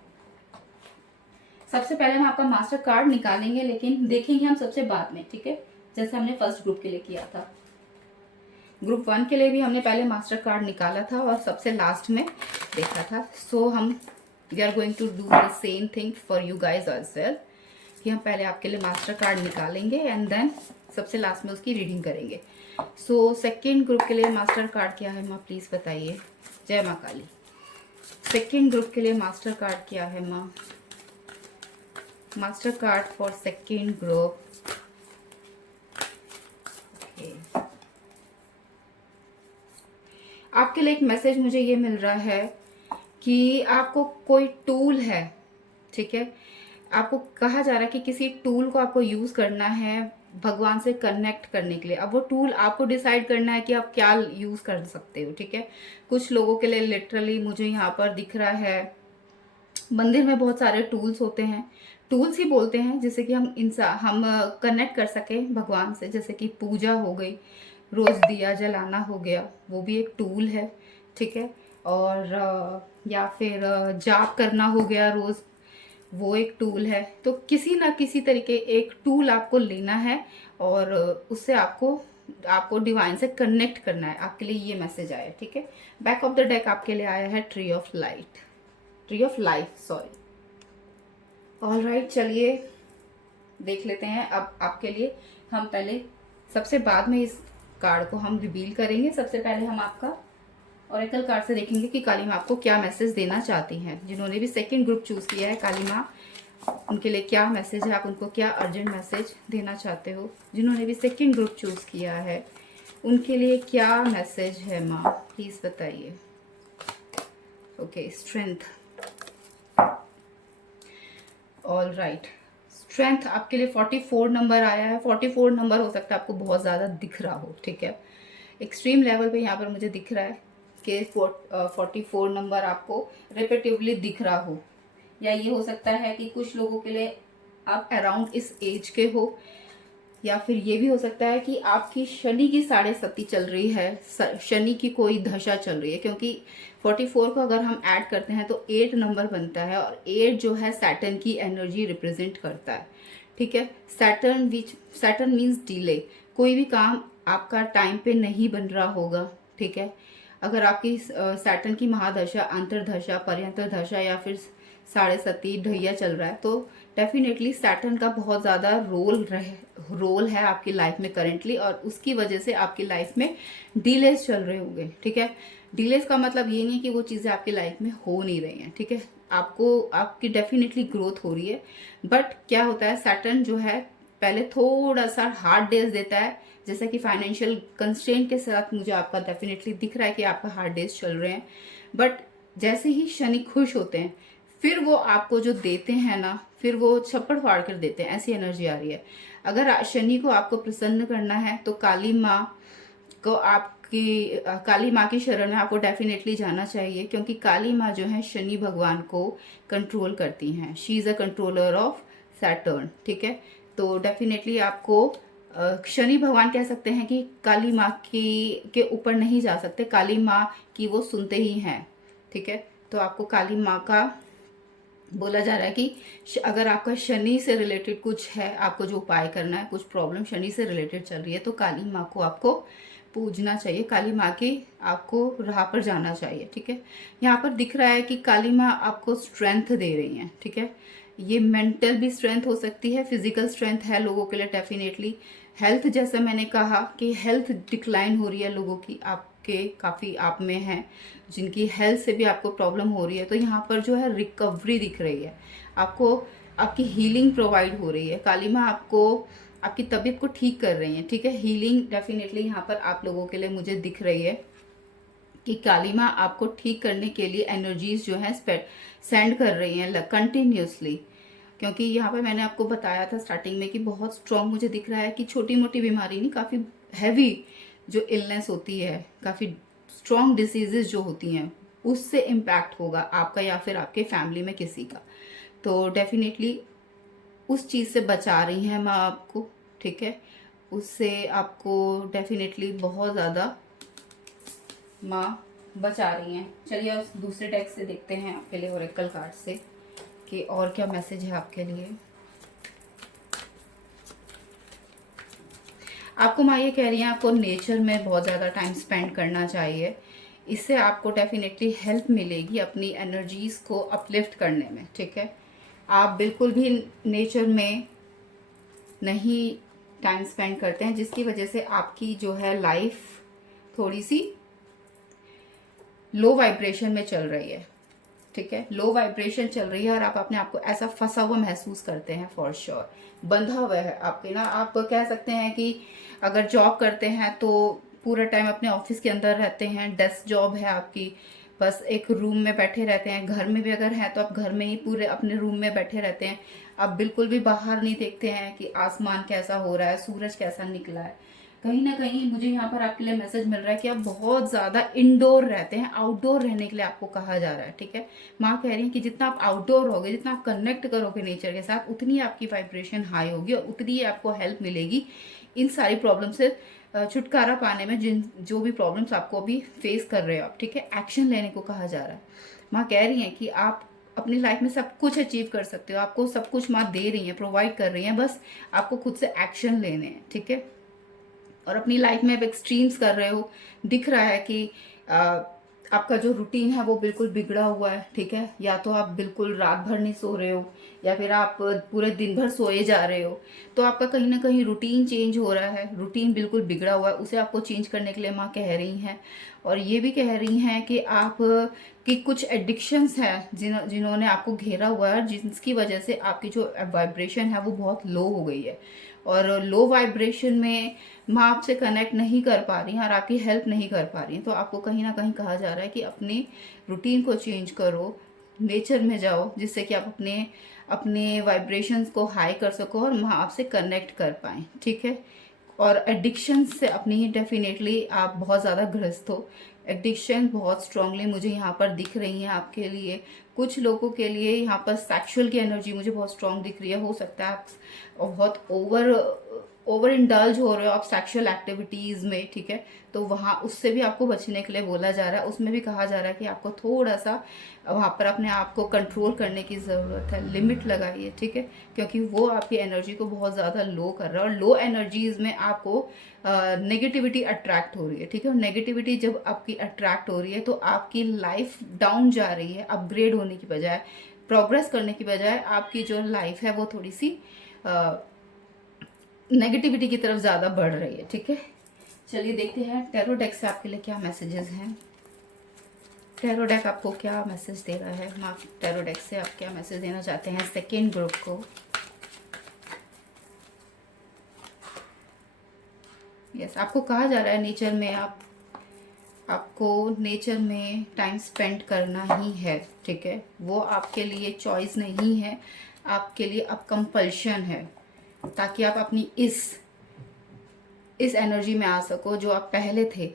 सबसे पहले हम आपका मास्टर कार्ड निकालेंगे, लेकिन देखेंगे हम सबसे बाद में। ठीक है, जैसे हमने फर्स्ट ग्रुप के लिए किया था। ग्रुप 1 के लिए भी हमने पहले मास्टर कार्ड निकाला था और सबसे लास्ट में देखा था। सो हम we are going to do the same thing for you guys as well, कि हम पहले आपके लिए मास्टर कार्ड निकालेंगे एंड देन सबसे लास्ट में उसकी रीडिंग करेंगे। सो सेकेंड ग्रुप के लिए मास्टर कार्ड क्या है माँ, प्लीज बताइए। जय माँ काली। सेकेंड ग्रुप के लिए मास्टर कार्ड क्या है माँ? Master card for second group. आपके लिए एक मैसेज मुझे ये मिल रहा है कि आपको कोई टूल है। ठीक है, आपको कहा जा रहा है कि किसी टूल को आपको यूज करना है भगवान से कनेक्ट करने के लिए। अब वो टूल आपको डिसाइड करना है कि आप क्या यूज कर सकते हो। ठीक है, कुछ लोगों के लिए लिटरली मुझे यहाँ पर दिख रहा है, मंदिर में बहुत सारे टूल्स होते हैं, टूल्स ही बोलते हैं, जिससे कि हम कनेक्ट कर सके भगवान से। जैसे कि पूजा हो गई, रोज दिया जलाना हो गया, वो भी एक टूल है। ठीक है, और या फिर जाप करना हो गया रोज, वो एक टूल है। तो किसी ना किसी तरीके एक टूल आपको लेना है और उससे आपको डिवाइन से कनेक्ट करना है। आपके लिए ये मैसेज आया। ठीक है, बैक ऑफ द डेक आपके लिए आया है tree of life, sorry. All right, चलिए देख लेते हैं। अब आपके लिए हम पहले सबसे बाद में इस कार्ड को हम रिवील करेंगे। सबसे पहले हम आपका ऑरेकल कार्ड से देखेंगे कि काली माँ आपको क्या मैसेज देना चाहती हैं। जिन्होंने भी सेकंड ग्रुप चूज किया है, काली माँ उनके लिए क्या मैसेज है, आप उनको क्या अर्जेंट मैसेज देना चाहते हो। जिन्होंने भी सेकंड ग्रुप चूज किया है, उनके लिए क्या मैसेज है माँ, प्लीज बताइए। Okay, strength. All right, strength आपके लिए 44 नंबर आया है। 44 नंबर हो सकता है आपको बहुत ज़्यादा दिख रहा हो। ठीक है, एक्सट्रीम लेवल पे यहाँ पर मुझे दिख रहा है कि 44 नंबर आपको रिपीटिवली दिख रहा हो, या ये हो सकता है कि कुछ लोगों के लिए आप अराउंड इस एज के हो, या फिर ये भी हो सकता है कि आपकी शनि की 7.5 चल रही है, शनि की कोई दशा चल रही है, क्योंकि 44 को अगर हम ऐड करते हैं तो 8 नंबर बनता है, और 8 जो है सैटर्न की एनर्जी रिप्रेजेंट करता है। ठीक है, सैटर्न मीन्स डिले, कोई भी काम आपका टाइम पे नहीं बन रहा होगा। ठीक है, अगर आपकी सैटर्न की महादशा, अंतरदशा, पर्यंतर दशा या फिर 7.5 ढैया चल रहा है, तो डेफिनेटली सैटर्न का बहुत ज़्यादा रोल है आपकी लाइफ में करेंटली, और उसकी वजह से आपकी लाइफ में डिलेज चल रहे होंगे। ठीक है, डिलेज का मतलब ये नहीं कि वो चीज़ें आपकी लाइफ में हो नहीं रही हैं। ठीक है, आपकी डेफिनेटली ग्रोथ हो रही है, बट क्या होता है, सैटर्न जो है पहले थोड़ा सा हार्ड डेज देता है। जैसे कि फाइनेंशियल कंस्ट्रेंट के साथ मुझे आपका डेफिनेटली दिख रहा है कि आपका हार्ड डेज चल रहे हैं, बट जैसे ही शनि खुश होते हैं, फिर वो आपको जो देते हैं ना, फिर वो छप्पड़ फाड़ कर देते हैं, ऐसी एनर्जी आ रही है। अगर शनि को आपको प्रसन्न करना है तो काली माँ की शरण में आपको डेफिनेटली जाना चाहिए, क्योंकि काली माँ जो है शनि भगवान को कंट्रोल करती हैं। She is a controller of Saturn. ठीक है, तो डेफिनेटली आपको शनि भगवान कह सकते हैं कि काली माँ के ऊपर नहीं जा सकते, काली माँ की वो सुनते ही हैं। ठीक है, तो आपको काली माँ का बोला जा रहा है कि अगर आपका शनि से रिलेटेड कुछ है, आपको जो उपाय करना है, कुछ प्रॉब्लम शनि से रिलेटेड चल रही है, तो काली माँ को आपको पूजना चाहिए, काली माँ की आपको राह पर जाना चाहिए। ठीक है, यहाँ पर दिख रहा है कि काली माँ आपको स्ट्रेंथ दे रही हैं। ठीक है, ये मेंटल भी स्ट्रेंथ हो सकती है, फिजिकल स्ट्रेंथ है लोगों के लिए डेफिनेटली। हेल्थ, जैसे मैंने कहा कि हेल्थ डिक्लाइन हो रही है लोगों की, आपके काफ़ी आप में हैं जिनकी हेल्थ से भी आपको प्रॉब्लम हो रही है, तो यहाँ पर जो है रिकवरी दिख रही है आपको, आपकी हीलिंग प्रोवाइड हो रही है। काली माँ आपको आपकी तबीयत को ठीक कर रही हैं। ठीक है, हीलिंग डेफिनेटली यहाँ पर आप लोगों के लिए मुझे दिख रही है कि काली माँ आपको ठीक करने के लिए एनर्जीज जो है सेंड कर रही हैं कंटिन्यूसली। क्योंकि यहाँ पर मैंने आपको बताया था स्टार्टिंग में कि बहुत स्ट्रांग मुझे दिख रहा है कि छोटी मोटी बीमारी नहीं, काफ़ी हैवी जो इलनेस होती है, काफ़ी स्ट्रांग डिसीजेज जो होती हैं, उससे इम्पैक्ट होगा आपका या फिर आपके फैमिली में किसी का। तो डेफिनेटली उस चीज़ से बचा रही हैं माँ आपको। ठीक है, उससे आपको डेफिनेटली बहुत ज़्यादा माँ बचा रही हैं। चलिए उस दूसरे डेक से देखते हैं आपके लिए, ओरेकल कार्ड से, कि और क्या मैसेज है आपके लिए। आपको माँ ये कह रही हैं आपको नेचर में बहुत ज़्यादा टाइम स्पेंड करना चाहिए, इससे आपको डेफिनेटली हेल्प मिलेगी अपनी एनर्जीज़ को अपलिफ्ट करने में। ठीक है, आप बिल्कुल भी नेचर में नहीं टाइम स्पेंड करते हैं, जिसकी वजह से आपकी जो है लाइफ थोड़ी सी लो वाइब्रेशन में चल रही है। ठीक है, लो वाइब्रेशन चल रही है और आप अपने आप को ऐसा फंसा हुआ महसूस करते हैं, फॉर श्योर बंधा हुआ है आपके ना। आप कह सकते हैं कि अगर जॉब करते हैं तो पूरा टाइम अपने ऑफिस के अंदर रहते हैं, डेस्क जॉब है आपकी, बस एक रूम में बैठे रहते हैं। घर में भी अगर हैं तो आप घर में ही पूरे अपने रूम में बैठे रहते हैं, आप बिल्कुल भी बाहर नहीं देखते हैं कि आसमान कैसा हो रहा है, सूरज कैसा निकला है। कहीं ना कहीं मुझे यहाँ पर आपके लिए मैसेज मिल रहा है कि आप बहुत ज़्यादा इंडोर रहते हैं, आउटडोर रहने के लिए आपको कहा जा रहा है। ठीक है, माँ कह रही है कि जितना आप आउटडोर होगे, जितना आप कनेक्ट करोगे नेचर के साथ, उतनी आपकी वाइब्रेशन हाई होगी और उतनी ही आपको हेल्प मिलेगी इन सारी प्रॉब्लम से छुटकारा पाने में, जिन जो भी प्रॉब्लम्स आपको अभी फेस कर रहे हो आप। ठीक है, एक्शन लेने को कहा जा रहा है। माँ कह रही है कि आप अपनी लाइफ में सब कुछ अचीव कर सकते हो, आपको सब कुछ माँ दे रही है, प्रोवाइड कर रही है, बस आपको खुद से एक्शन लेने हैं। ठीक है, और अपनी लाइफ में आप एक्सट्रीम्स कर रहे हो, दिख रहा है कि आपका जो रूटीन है वो बिल्कुल बिगड़ा हुआ है। ठीक है, या तो आप बिल्कुल रात भर नहीं सो रहे हो या फिर आप पूरे दिन भर सोए जा रहे हो, तो आपका कहीं ना कहीं रूटीन चेंज हो रहा है, रूटीन बिल्कुल बिगड़ा हुआ है, उसे आपको चेंज करने के लिए माँ कह रही हैं। और ये भी कह रही हैं कि आप कि कुछ एडिक्शंस हैं जिन्होंने आपको घेरा हुआ है, जिसकी वजह से आपकी जो वाइब्रेशन है वो बहुत लो हो गई है, और लो वाइब्रेशन में माँ आपसे कनेक्ट नहीं कर पा रही हैं और आपकी हेल्प नहीं कर पा रही हैं। तो आपको कहीं ना कहीं कहा जा रहा है कि अपने रूटीन को चेंज करो, नेचर में जाओ, जिससे कि आप अपने अपने वाइब्रेशंस को हाई कर सको और माँ आपसे कनेक्ट कर पाएँ। ठीक है, और एडिक्शन से अपनी डेफिनेटली आप बहुत ज़्यादा ग्रस्त हो, एडिक्शन बहुत स्ट्रांगली मुझे यहाँ पर दिख रही है आपके लिए। कुछ लोगों के लिए यहाँ पर सेक्सुअल की एनर्जी मुझे बहुत स्ट्रांग दिख रही है। हो सकता है आप बहुत ओवर इंडल्ज हो रहे हो आप सेक्सुअल एक्टिविटीज़ में। ठीक है, तो वहाँ उससे भी आपको बचने के लिए बोला जा रहा है। उसमें भी कहा जा रहा है कि आपको थोड़ा सा वहाँ पर अपने आप को कंट्रोल करने की ज़रूरत है, लिमिट लगाइए। ठीक है, क्योंकि वो आपकी एनर्जी को बहुत ज़्यादा लो कर रहा है और लो एनर्जीज़ में आपको नेगेटिविटी अट्रैक्ट हो रही है। ठीक है, और नेगेटिविटी जब आपकी अट्रैक्ट हो रही है तो आपकी लाइफ डाउन जा रही है, अपग्रेड होने की बजाय, प्रोग्रेस करने की बजाय आपकी जो लाइफ है वो थोड़ी सी नेगेटिविटी की तरफ ज़्यादा बढ़ रही है। ठीक है, चलिए देखते हैं टैरो डेक से आपके लिए क्या मैसेजेस हैं। टैरो डेक आपको क्या मैसेज दे रहा है, माँ टैरो डेक से आप क्या मैसेज देना चाहते हैं सेकेंड ग्रुप को। यस, आपको कहा जा रहा है नेचर में आपको नेचर में टाइम स्पेंड करना ही है। ठीक है, वो आपके लिए चॉइस नहीं है, आपके लिए अब कंपल्शन है, ताकि आप अपनी इस एनर्जी में आ सको जो आप पहले थे,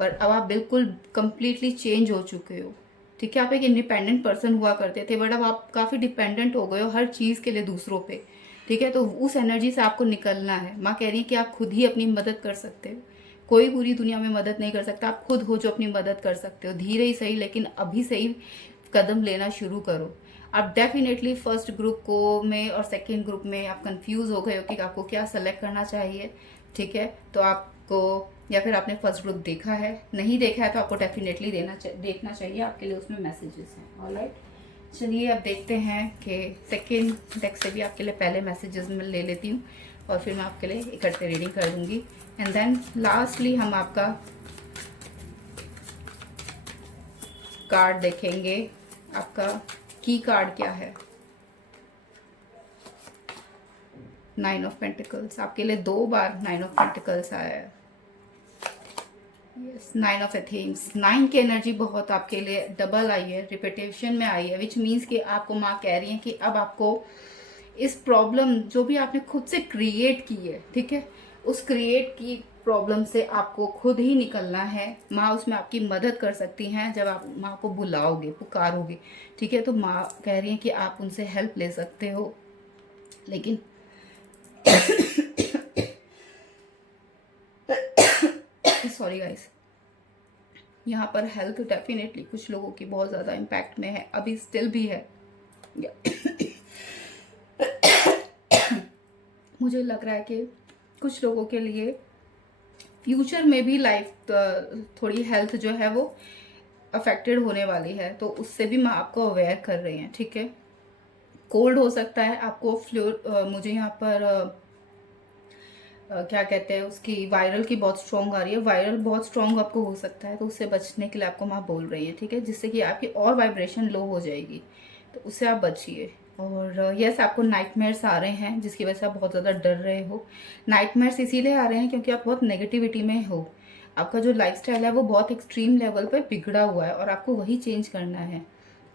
पर अब आप बिल्कुल कंप्लीटली चेंज हो चुके हो। ठीक है, आप एक इंडिपेंडेंट पर्सन हुआ करते थे, बट अब आप काफ़ी डिपेंडेंट हो गए हो हर चीज़ के लिए दूसरों पे। ठीक है, तो उस एनर्जी से आपको निकलना है। माँ कह रही है कि आप खुद ही अपनी मदद कर सकते हो, कोई पूरी दुनिया में मदद नहीं कर सकता, आप खुद हो जो अपनी मदद कर सकते हो। धीरे ही सही, लेकिन अभी से ही कदम लेना शुरू करो। आप डेफिनेटली फर्स्ट ग्रुप को में और सेकंड ग्रुप में आप कंफ्यूज हो गए हो कि आपको क्या सेलेक्ट करना चाहिए, ठीक है। तो आपको, या फिर आपने फर्स्ट ग्रुप देखा है, नहीं देखा है तो आपको डेफिनेटली देखना चाहिए, आपके लिए उसमें मैसेजेस हैं। ऑलराइट, चलिए अब देखते हैं कि सेकेंड डेक से भी आपके लिए पहले मैसेजेस मैं ले लेती हूँ और फिर मैं आपके लिए इकट्ठे रीडिंग कर दूंगी, एंड देन लास्टली हम आपका कार्ड देखेंगे। आपका की कार्ड क्या है? 9 ऑफ पेंटिकल्स, आपके लिए 2 बार 9 ऑफ पेंटिकल्स आया है। यस, 9 ऑफ एथेम्स, 9 की एनर्जी बहुत आपके लिए डबल आई है, रिपीटेशन में आई है, विच मीन्स कि आपको माँ कह रही है कि अब आपको इस प्रॉब्लम जो भी आपने खुद से क्रिएट की है, ठीक है, उस क्रिएट की प्रॉब्लम से आपको खुद ही निकलना है। माँ उसमें आपकी मदद कर सकती हैं जब आप माँ को बुलाओगे, पुकारोगे, ठीक है। तो माँ कह रही है कि आप उनसे हेल्प ले सकते हो, लेकिन सॉरी गाइस, यहाँ पर हेल्थ डेफिनेटली कुछ लोगों की बहुत ज़्यादा इम्पैक्ट में है, अभी स्टिल भी है। मुझे लग रहा है कि कुछ लोगों के लिए फ्यूचर में भी लाइफ थोड़ी हेल्थ जो है वो अफेक्टेड होने वाली है, तो उससे भी मैं आपको अवेयर कर रही हैं, ठीक है। कोल्ड हो सकता है आपको, मुझे यहाँ पर क्या कहते हैं उसकी, वायरल की बहुत स्ट्रॉन्ग आ रही है, वायरल बहुत स्ट्रॉन्ग आपको हो सकता है, तो उससे बचने के लिए आपको माँ बोल रही है, ठीक है, जिससे कि आपकी और वाइब्रेशन लो हो जाएगी, तो उससे आप बचिए। और यस, आपको नाइटमेयर्स आ रहे हैं जिसकी वजह से आप बहुत ज़्यादा डर रहे हो। नाइटमेयर्स इसीलिए आ रहे हैं क्योंकि आप बहुत नेगेटिविटी में हो, आपका जो लाइफस्टाइल है वो बहुत एक्सट्रीम लेवल पर बिगड़ा हुआ है और आपको वही चेंज करना है।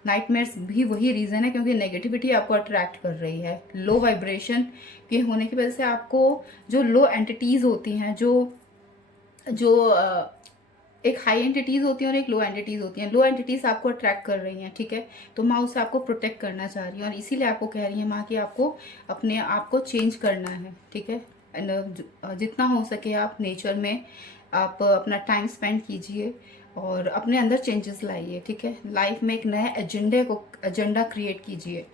नाइटमेयर्स भी वही रीज़न है क्योंकि नेगेटिविटी आपको अट्रैक्ट कर रही है, लो वाइब्रेशन के होने की वजह से आपको जो लो एंटिटीज़ होती हैं, जो जो एक हाई एंटिटीज़ होती हैं और एक लो एंटिटीज़ होती हैं, लो एंटिटीज़ आपको अट्रैक्ट कर रही हैं, ठीक है। तो माँ उससे आपको प्रोटेक्ट करना चाह रही है और इसीलिए आपको कह रही है माँ कि आपको अपने आप को चेंज करना है, ठीक है। एंड जितना हो सके आप नेचर में आप अपना टाइम स्पेंड कीजिए और अपने अंदर चेंजेस लाइए, ठीक है। लाइफ में एक नए एजेंडा क्रिएट कीजिए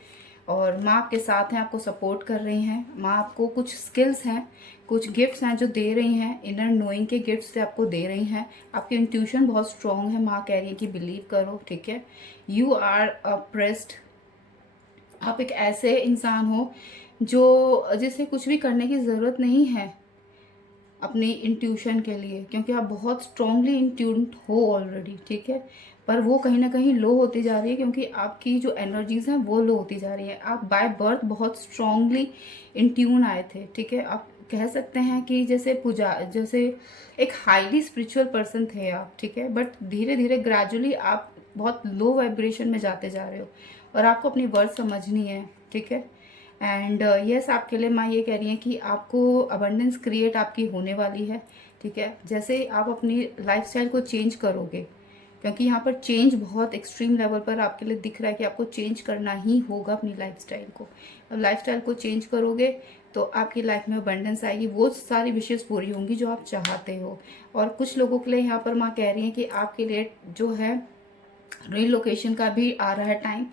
और माँ आपके साथ हैं, आपको सपोर्ट कर रही हैं। माँ आपको कुछ स्किल्स हैं, कुछ गिफ्ट्स हैं जो दे रही हैं, इनर नोइंग के गिफ्ट्स से आपको दे रही हैं। आपकी इंट्यूशन बहुत स्ट्रॉन्ग है, माँ कह रही है कि बिलीव करो, ठीक है। यू आर अप्रेस्ड, आप एक ऐसे इंसान हो जो जिसे कुछ भी करने की ज़रूरत नहीं है अपनी इंट्यूशन के लिए, क्योंकि आप बहुत स्ट्रांगली इंट्यून्ड हो ऑलरेडी, ठीक है। पर वो कहीं ना कहीं लो होती जा रही है क्योंकि आपकी जो एनर्जीज हैं वो लो होती जा रही है। आप बाय बर्थ बहुत स्ट्रांगली इंट्यून आए थे, ठीक है। आप कह सकते हैं कि जैसे एक हाईली स्पिरिचुअल पर्सन थे आप, ठीक है। बट धीरे धीरे ग्रेजुअली आप बहुत लो वाइब्रेशन में जाते जा रहे हो और आपको अपनी वर्ड समझनी है, ठीक है। एंड यस, आपके लिए माँ ये कह रही है कि आपको अबंडेंस क्रिएट आपकी होने वाली है, ठीक है। जैसे आप अपनी लाइफस्टाइल को चेंज करोगे, क्योंकि यहाँ पर चेंज बहुत एक्सट्रीम लेवल पर आपके लिए दिख रहा है कि आपको चेंज करना ही होगा अपनी लाइफस्टाइल को। अब लाइफस्टाइल को चेंज करोगे तो आपकी लाइफ में अबंडेंस आएगी, वो सारी विशेष पूरी होंगी जो आप चाहते हो। और कुछ लोगों के लिए यहाँ पर माँ कह रही है कि आपके लिए जो है रीलोकेशन का भी आ रहा है टाइम।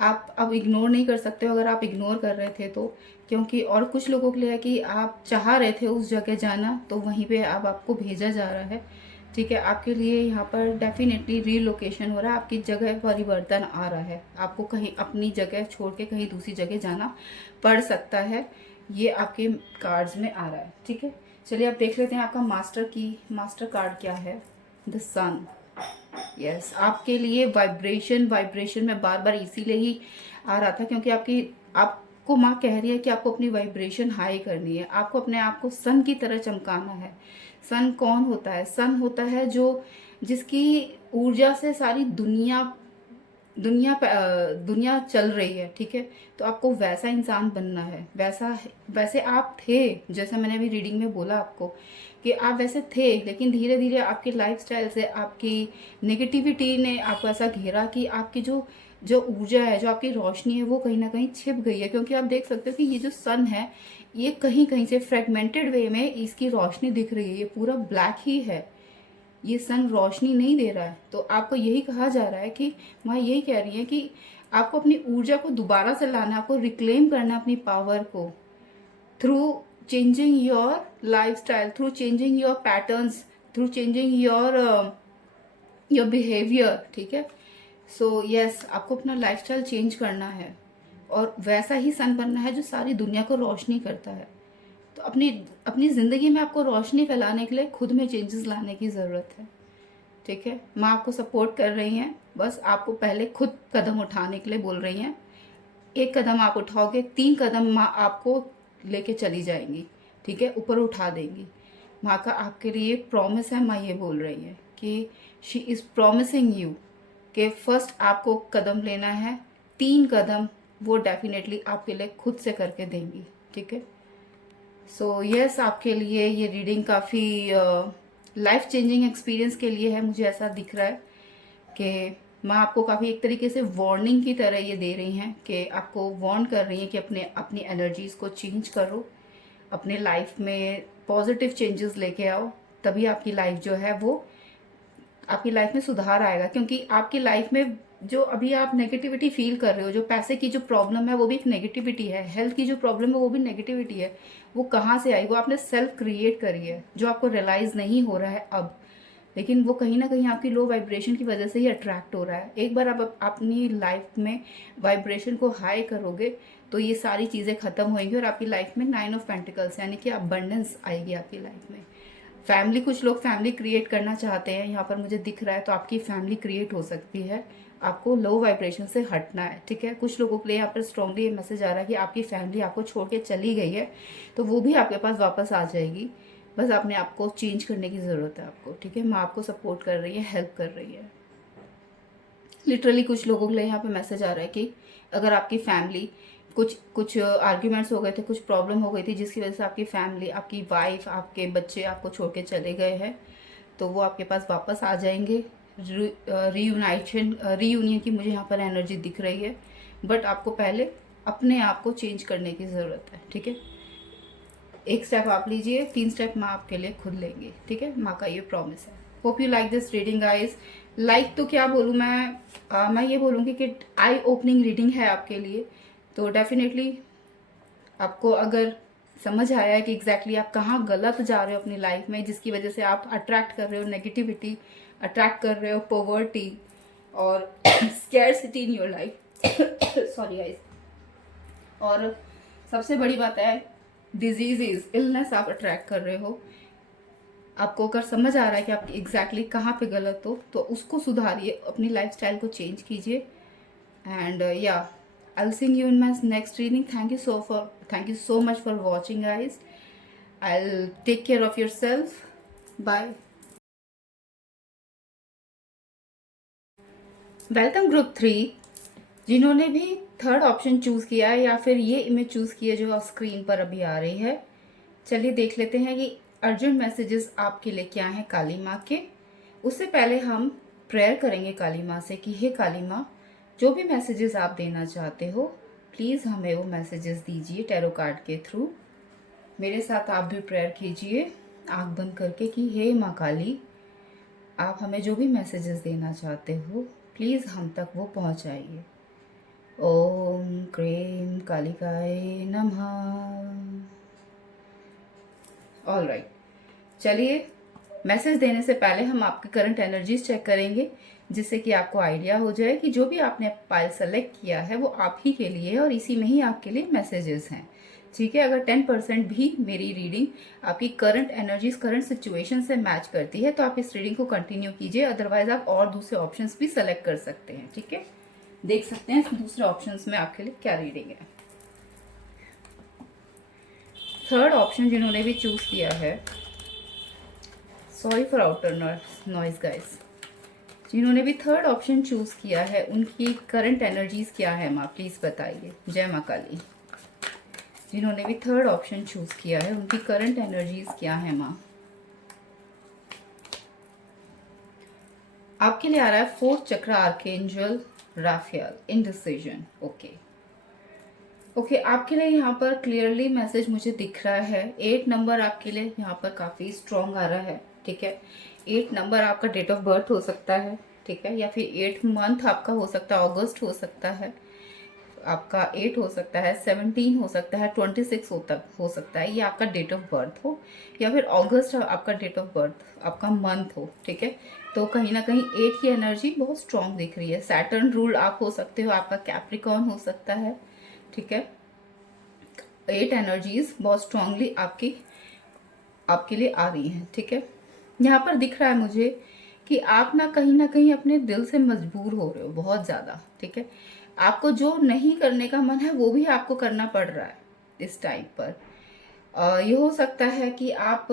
आप अब इग्नोर नहीं कर सकते हो अगर आप इग्नोर कर रहे थे तो, क्योंकि और कुछ लोगों के लिए है कि आप चाह रहे थे उस जगह जाना तो वहीं पे अब आपको भेजा जा रहा है, ठीक है। आपके लिए यहाँ पर डेफिनेटली रीलोकेशन हो रहा है, आपकी जगह परिवर्तन आ रहा है, आपको कहीं अपनी जगह छोड़ के कहीं दूसरी जगह जाना पड़ सकता है, ये आपके कार्ड्स में आ रहा है, ठीक है। चलिए आप देख लेते हैं आपका मास्टर कार्ड क्या है, द सन। यस, आपके लिए वाइब्रेशन में बार बार इसीलिए ही आ रहा था क्योंकि आपको माँ कह रही है कि आपको अपनी वाइब्रेशन हाई करनी है, आपको अपने आप को सन की तरह चमकाना है। सन कौन होता है? सन होता है जिसकी ऊर्जा से सारी दुनिया चल रही है, ठीक है। तो आपको वैसा इंसान बनना है, वैसे आप थे, जैसा मैंने अभी रीडिंग में बोला आपको कि आप वैसे थे, लेकिन धीरे धीरे आपकी लाइफस्टाइल से आपकी नेगेटिविटी ने आपको ऐसा घेरा कि आपकी जो जो ऊर्जा है, जो आपकी रोशनी है, वो कहीं ना कहीं छिप गई है। क्योंकि आप देख सकते हो कि ये जो सन है, ये कहीं कहीं से फ्रेगमेंटेड वे में इसकी रोशनी दिख रही है, ये पूरा ब्लैक ही है, ये सन रोशनी नहीं दे रहा है। तो आपको यही कहा जा रहा है कि माँ यही कह रही है कि आपको अपनी ऊर्जा को दोबारा से लाना है, आपको रिक्लेम करना है अपनी पावर को through changing your lifestyle, through changing your patterns, through changing your behaviour. ठीक है, सो यस, आपको अपना लाइफस्टाइल चेंज करना है और वैसा ही सन बनना है जो सारी दुनिया को रोशनी करता है। तो अपनी अपनी ज़िंदगी में आपको रोशनी फैलाने के लिए खुद में चेंजेस लाने की ज़रूरत है। ठीक है, माँ आपको सपोर्ट कर रही हैं, बस आपको पहले खुद कदम उठाने के लिए बोल रही हैं। एक कदम आप उठाओगे, 3 कदम माँ आपको लेके चली जाएंगी। ठीक है, ऊपर उठा देंगी। माँ का आपके लिए प्रॉमिस है, माँ ये बोल रही है कि शी इज़ प्रॉमिसिंग यू कि फर्स्ट आपको कदम लेना है, 3 कदम वो डेफिनेटली आपके लिए खुद से करके देंगी। ठीक है, सो यस, आपके लिए ये रीडिंग काफ़ी लाइफ चेंजिंग एक्सपीरियंस के लिए है। मुझे ऐसा दिख रहा है कि माँ आपको काफ़ी एक तरीके से वार्निंग की तरह ये दे रही हैं कि आपको वार्न कर रही हैं कि अपनी एनर्जीज़ को चेंज करो, अपने लाइफ में पॉजिटिव चेंजेस लेके आओ, तभी आपकी लाइफ जो है वो आपकी लाइफ में सुधार आएगा। क्योंकि आपकी लाइफ में जो अभी आप नेगेटिविटी फील कर रहे हो, जो पैसे की जो प्रॉब्लम है वो भी एक नेगेटिविटी है, हेल्थ की जो प्रॉब्लम है वो भी नेगेटिविटी है। वो कहाँ से आई? वो आपने सेल्फ क्रिएट करी है, जो आपको रियलाइज़ नहीं हो रहा है अब, लेकिन वो कहीं ना कहीं आपकी लो वाइब्रेशन की वजह से ही अट्रैक्ट हो रहा है। एक बार आप अपनी लाइफ में वाइब्रेशन को हाई करोगे तो ये सारी चीज़ें ख़त्म होंगी और आपकी लाइफ में 9 ऑफ पेंटिकल्स यानी कि अबंडेंस आएगी आपकी लाइफ में। फैमिली, कुछ लोग फैमिली क्रिएट करना चाहते हैं, यहाँ पर मुझे दिख रहा है, तो आपकी फैमिली क्रिएट हो सकती है। आपको लो वाइब्रेशन से हटना है। ठीक है, कुछ लोगों के लिए यहाँ पर स्ट्रांगली ये मैसेज आ रहा है कि आपकी फैमिली आपको छोड़ के चली गई है, तो वो भी आपके पास वापस आ जाएगी। बस अपने आप को चेंज करने की ज़रूरत है आपको। ठीक है, माँ आपको सपोर्ट कर रही है, हेल्प कर रही है। लिटरली कुछ लोगों के लिए यहाँ पे मैसेज आ रहा है कि अगर आपकी फैमिली कुछ आर्ग्यूमेंट्स हो गए थे, कुछ प्रॉब्लम हो गई थी जिसकी वजह से आपकी फैमिली, आपकी वाइफ, आपके बच्चे आपको छोड़ के चले गए हैं, तो वो आपके पास वापस आ जाएंगे। रीयूनियन की मुझे यहाँ पर एनर्जी दिख रही है, बट आपको पहले अपने आप को चेंज करने की ज़रूरत है। ठीक है, एक स्टेप आप लीजिए, 3 स्टेप माँ आपके लिए खुद लेंगे। ठीक है, माँ का ये प्रॉमिस है। Hope you like this reading guys. Like तो क्या बोलूँ मैं ये बोलूँगी कि आई ओपनिंग रीडिंग है आपके लिए। तो डेफिनेटली आपको अगर समझ आया है कि एग्जैक्टली आप कहाँ गलत जा रहे हो अपनी लाइफ में, जिसकी वजह से आप अट्रैक्ट कर रहे हो नेगेटिविटी, अट्रैक्ट कर रहे हो पॉवर्टी और scarcity in your life, sorry guys, और सबसे बड़ी बात है डिजीजेस, इलनेस आप अट्रैक्ट कर रहे हो। आपको अगर समझ आ रहा है कि आप एग्जैक्टली कहाँ पे गलत हो, तो उसको सुधारिए, अपनी लाइफस्टाइल को चेंज कीजिए। एंड या I'll see you in my next reading. Thank you so much for watching, guys. I'll take care of yourself. Bye. Welcome group 3, जिन्होंने भी 3rd ऑप्शन चूज किया है या फिर ये इमेज चूज की है जो स्क्रीन पर अभी आ रही है। चलिए देख लेते हैं कि अर्जेंट मैसेजेस आपके लिए क्या हैं काली माँ के। उससे पहले हम प्रेयर करेंगे काली माँ से कि हे काली माँ, जो भी मैसेजेस आप देना चाहते हो प्लीज़ हमें वो मैसेजेस दीजिए टैरो कार्ड के थ्रू। मेरे साथ आप भी प्रेयर कीजिए आंख बंद करके कि हे माँ काली, आप हमें जो भी मैसेजेस देना चाहते हो प्लीज़ हम तक वो पहुँचाइए। ओम क्रीम कालिकाय नमः। ऑल राइट, चलिए मैसेज देने से पहले हम आपकी करंट एनर्जीज चेक करेंगे, जिससे कि आपको आइडिया हो जाए कि जो भी आपने पाइल सेलेक्ट किया है वो आप ही के लिए है और इसी में ही आपके लिए मैसेजेस हैं। ठीक है, अगर 10% भी मेरी रीडिंग आपकी करंट एनर्जीज, करंट सिचुएशन से मैच करती है तो आप इस रीडिंग को कंटिन्यू कीजिए, अदरवाइज आप और दूसरे ऑप्शंस भी सेलेक्ट कर सकते हैं। ठीक है, देख सकते हैं दूसरे ऑप्शंस में आपके लिए क्या रीडिंग है। 3rd ऑप्शन जिन्होंने भी चूज किया है, sorry for outer noise guys, जिन्होंने भी 3rd ऑप्शन चूज किया है उनकी करंट एनर्जीज क्या है माँ, प्लीज बताइए। जय माँ काली। जिन्होंने भी 3rd ऑप्शन चूज किया है उनकी करंट एनर्जीज क्या है माँ। आपके लिए आ रहा है 4th चक्र आर्कएंजल राफेल, इनडिसिजन। ओके, आपके लिए यहाँ पर क्लियरली मैसेज मुझे दिख रहा है। 8 नंबर आपके लिए यहाँ पर काफी स्ट्रॉन्ग आ रहा है। ठीक है, 8 नंबर आपका डेट ऑफ बर्थ हो सकता है। ठीक है, या फिर 8th मंथ आपका हो सकता है, अगस्त हो सकता है। आपका 8 हो सकता है, 17 हो सकता है, 26 हो सकता है, ये आपका डेट ऑफ बर्थ हो, या फिर अगस्त आपका डेट ऑफ बर्थ, आपका मंथ हो, ठीक है। तो कहीं ना कहीं 8 की एनर्जी बहुत स्ट्रांग दिख रही है। सैटर्न रूल आप हो सकते हो, आपका कैप्रिकॉर्न हो सकता है, ठीक है। 8 एनर्जीज बहुत स्ट्रांगली आपके लिए आ रही हैं, ठीक है। यहाँ पर दिख रहा है मुझे कि आप ना कहीं अपने दिल से मजबूर हो रहे हो बहुत ज़्यादा, ठीक है। आपको जो नहीं करने का मन है वो भी आपको करना पड़ रहा है इस टाइम पर। ये हो सकता है कि आप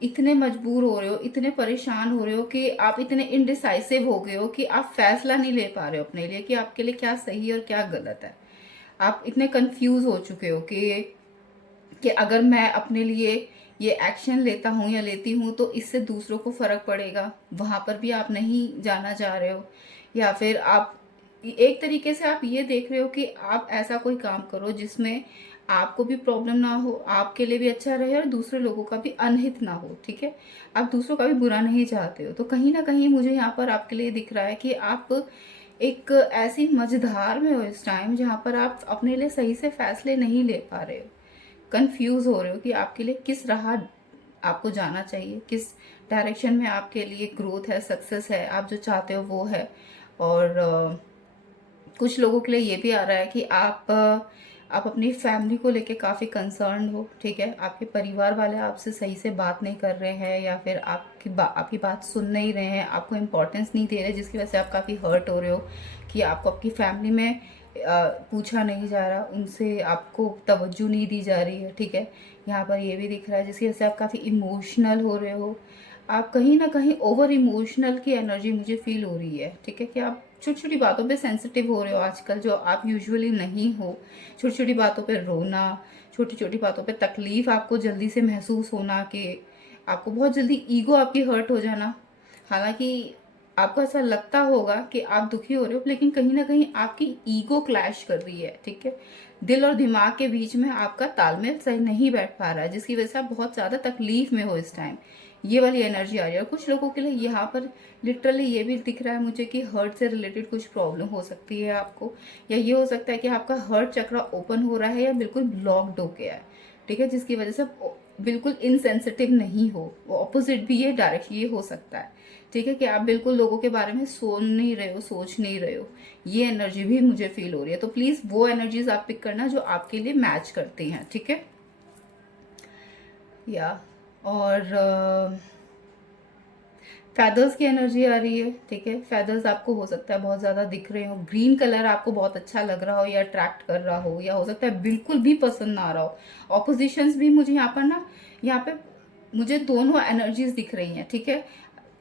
इतने मजबूर हो रहे हो, इतने परेशान हो रहे हो कि आप इतने इनडिसाइसिव हो गए हो कि आप फैसला नहीं ले पा रहे हो अपने लिए कि आपके लिए क्या सही और क्या गलत है। आप इतने कंफ्यूज हो चुके हो कि अगर मैं अपने लिए ये एक्शन लेता हूँ या लेती हूँ तो इससे दूसरों को फर्क पड़ेगा, वहां पर भी आप नहीं जाना चाह रहे हो। या फिर आप एक तरीके से आप ये देख रहे हो कि आप ऐसा कोई काम करो जिसमें आपको भी प्रॉब्लम ना हो, आपके लिए भी अच्छा रहे और दूसरे लोगों का भी अनहित ना हो, ठीक है। आप दूसरों का भी बुरा नहीं चाहते हो। तो कहीं ना कहीं मुझे यहाँ पर आपके लिए दिख रहा है कि आप एक ऐसी मझधार में हो इस टाइम जहाँ पर आप अपने लिए सही से फैसले नहीं ले पा रहे हो, कंफ्यूज हो रहे हो कि आपके लिए किस राह आपको जाना चाहिए, किस डायरेक्शन में आपके लिए ग्रोथ है, सक्सेस है, आप जो चाहते हो वो है। और कुछ लोगों के लिए ये भी आ रहा है कि आप अपनी फैमिली को लेके काफ़ी कंसर्न हो, ठीक है। आपके परिवार वाले आपसे सही से बात नहीं कर रहे हैं, या फिर आपकी बात सुन नहीं रहे हैं, आपको इम्पोर्टेंस नहीं दे रहे, जिसकी वजह से आप काफ़ी हर्ट हो रहे हो कि आपको आपकी फैमिली में पूछा नहीं जा रहा, उनसे आपको तवज्जो नहीं दी जा रही है, ठीक है। यहाँ पर ये भी दिख रहा है जिसकी वजह से आप काफ़ी इमोशनल हो रहे हो। आप कहीं ना कहीं ओवर इमोशनल की एनर्जी मुझे फील हो रही है, ठीक है। कि आप छोटी छोटी बातों पे सेंसिटिव हो रहे हो आजकल, जो आप यूजुअली नहीं हो। छोटी छोटी बातों पे रोना, छोटी छोटी बातों पे तकलीफ आपको जल्दी से महसूस होना, कि आपको बहुत जल्दी ईगो आपकी हर्ट हो जाना। हालांकि आपको ऐसा लगता होगा कि आप दुखी हो रहे हो, लेकिन कहीं ना कहीं आपकी ईगो क्लैश कर रही है, ठीक है। दिल और दिमाग के बीच में आपका तालमेल सही नहीं बैठ पा रहा है, जिसकी वजह से आप बहुत ज़्यादा तकलीफ में हो इस टाइम। ये वाली एनर्जी आ रही है। और कुछ लोगों के लिए यहाँ पर लिटरली ये भी दिख रहा है मुझे कि हर्ट से रिलेटेड कुछ प्रॉब्लम हो सकती है आपको, या ये हो सकता है कि आपका हर्ट चक्र ओपन हो रहा है या बिल्कुल ब्लॉक्ड हो गया है, ठीक है। जिसकी वजह से आप बिल्कुल इनसेंसिटिव नहीं हो, वो ऑपोजिट भी ये डायरेक्ट ये हो सकता है, ठीक है। कि आप बिल्कुल लोगों के बारे में सोच नहीं रहे हो, सोच नहीं रहे हो। ये एनर्जी भी मुझे फील हो रही है। तो प्लीज वो एनर्जीज आप पिक करना जो आपके लिए मैच करती हैं, ठीक है। या और फेदर्स की एनर्जी आ रही है, ठीक है। फेदर्स आपको हो सकता है बहुत ज्यादा दिख रहे हो, ग्रीन कलर आपको बहुत अच्छा लग रहा हो या अट्रैक्ट कर रहा हो, या हो सकता है बिल्कुल भी पसंद ना आ रहा हो। ऑपोजिशंस भी मुझे यहाँ पर ना, यहाँ पे मुझे दोनों एनर्जीज दिख रही हैं, ठीक है।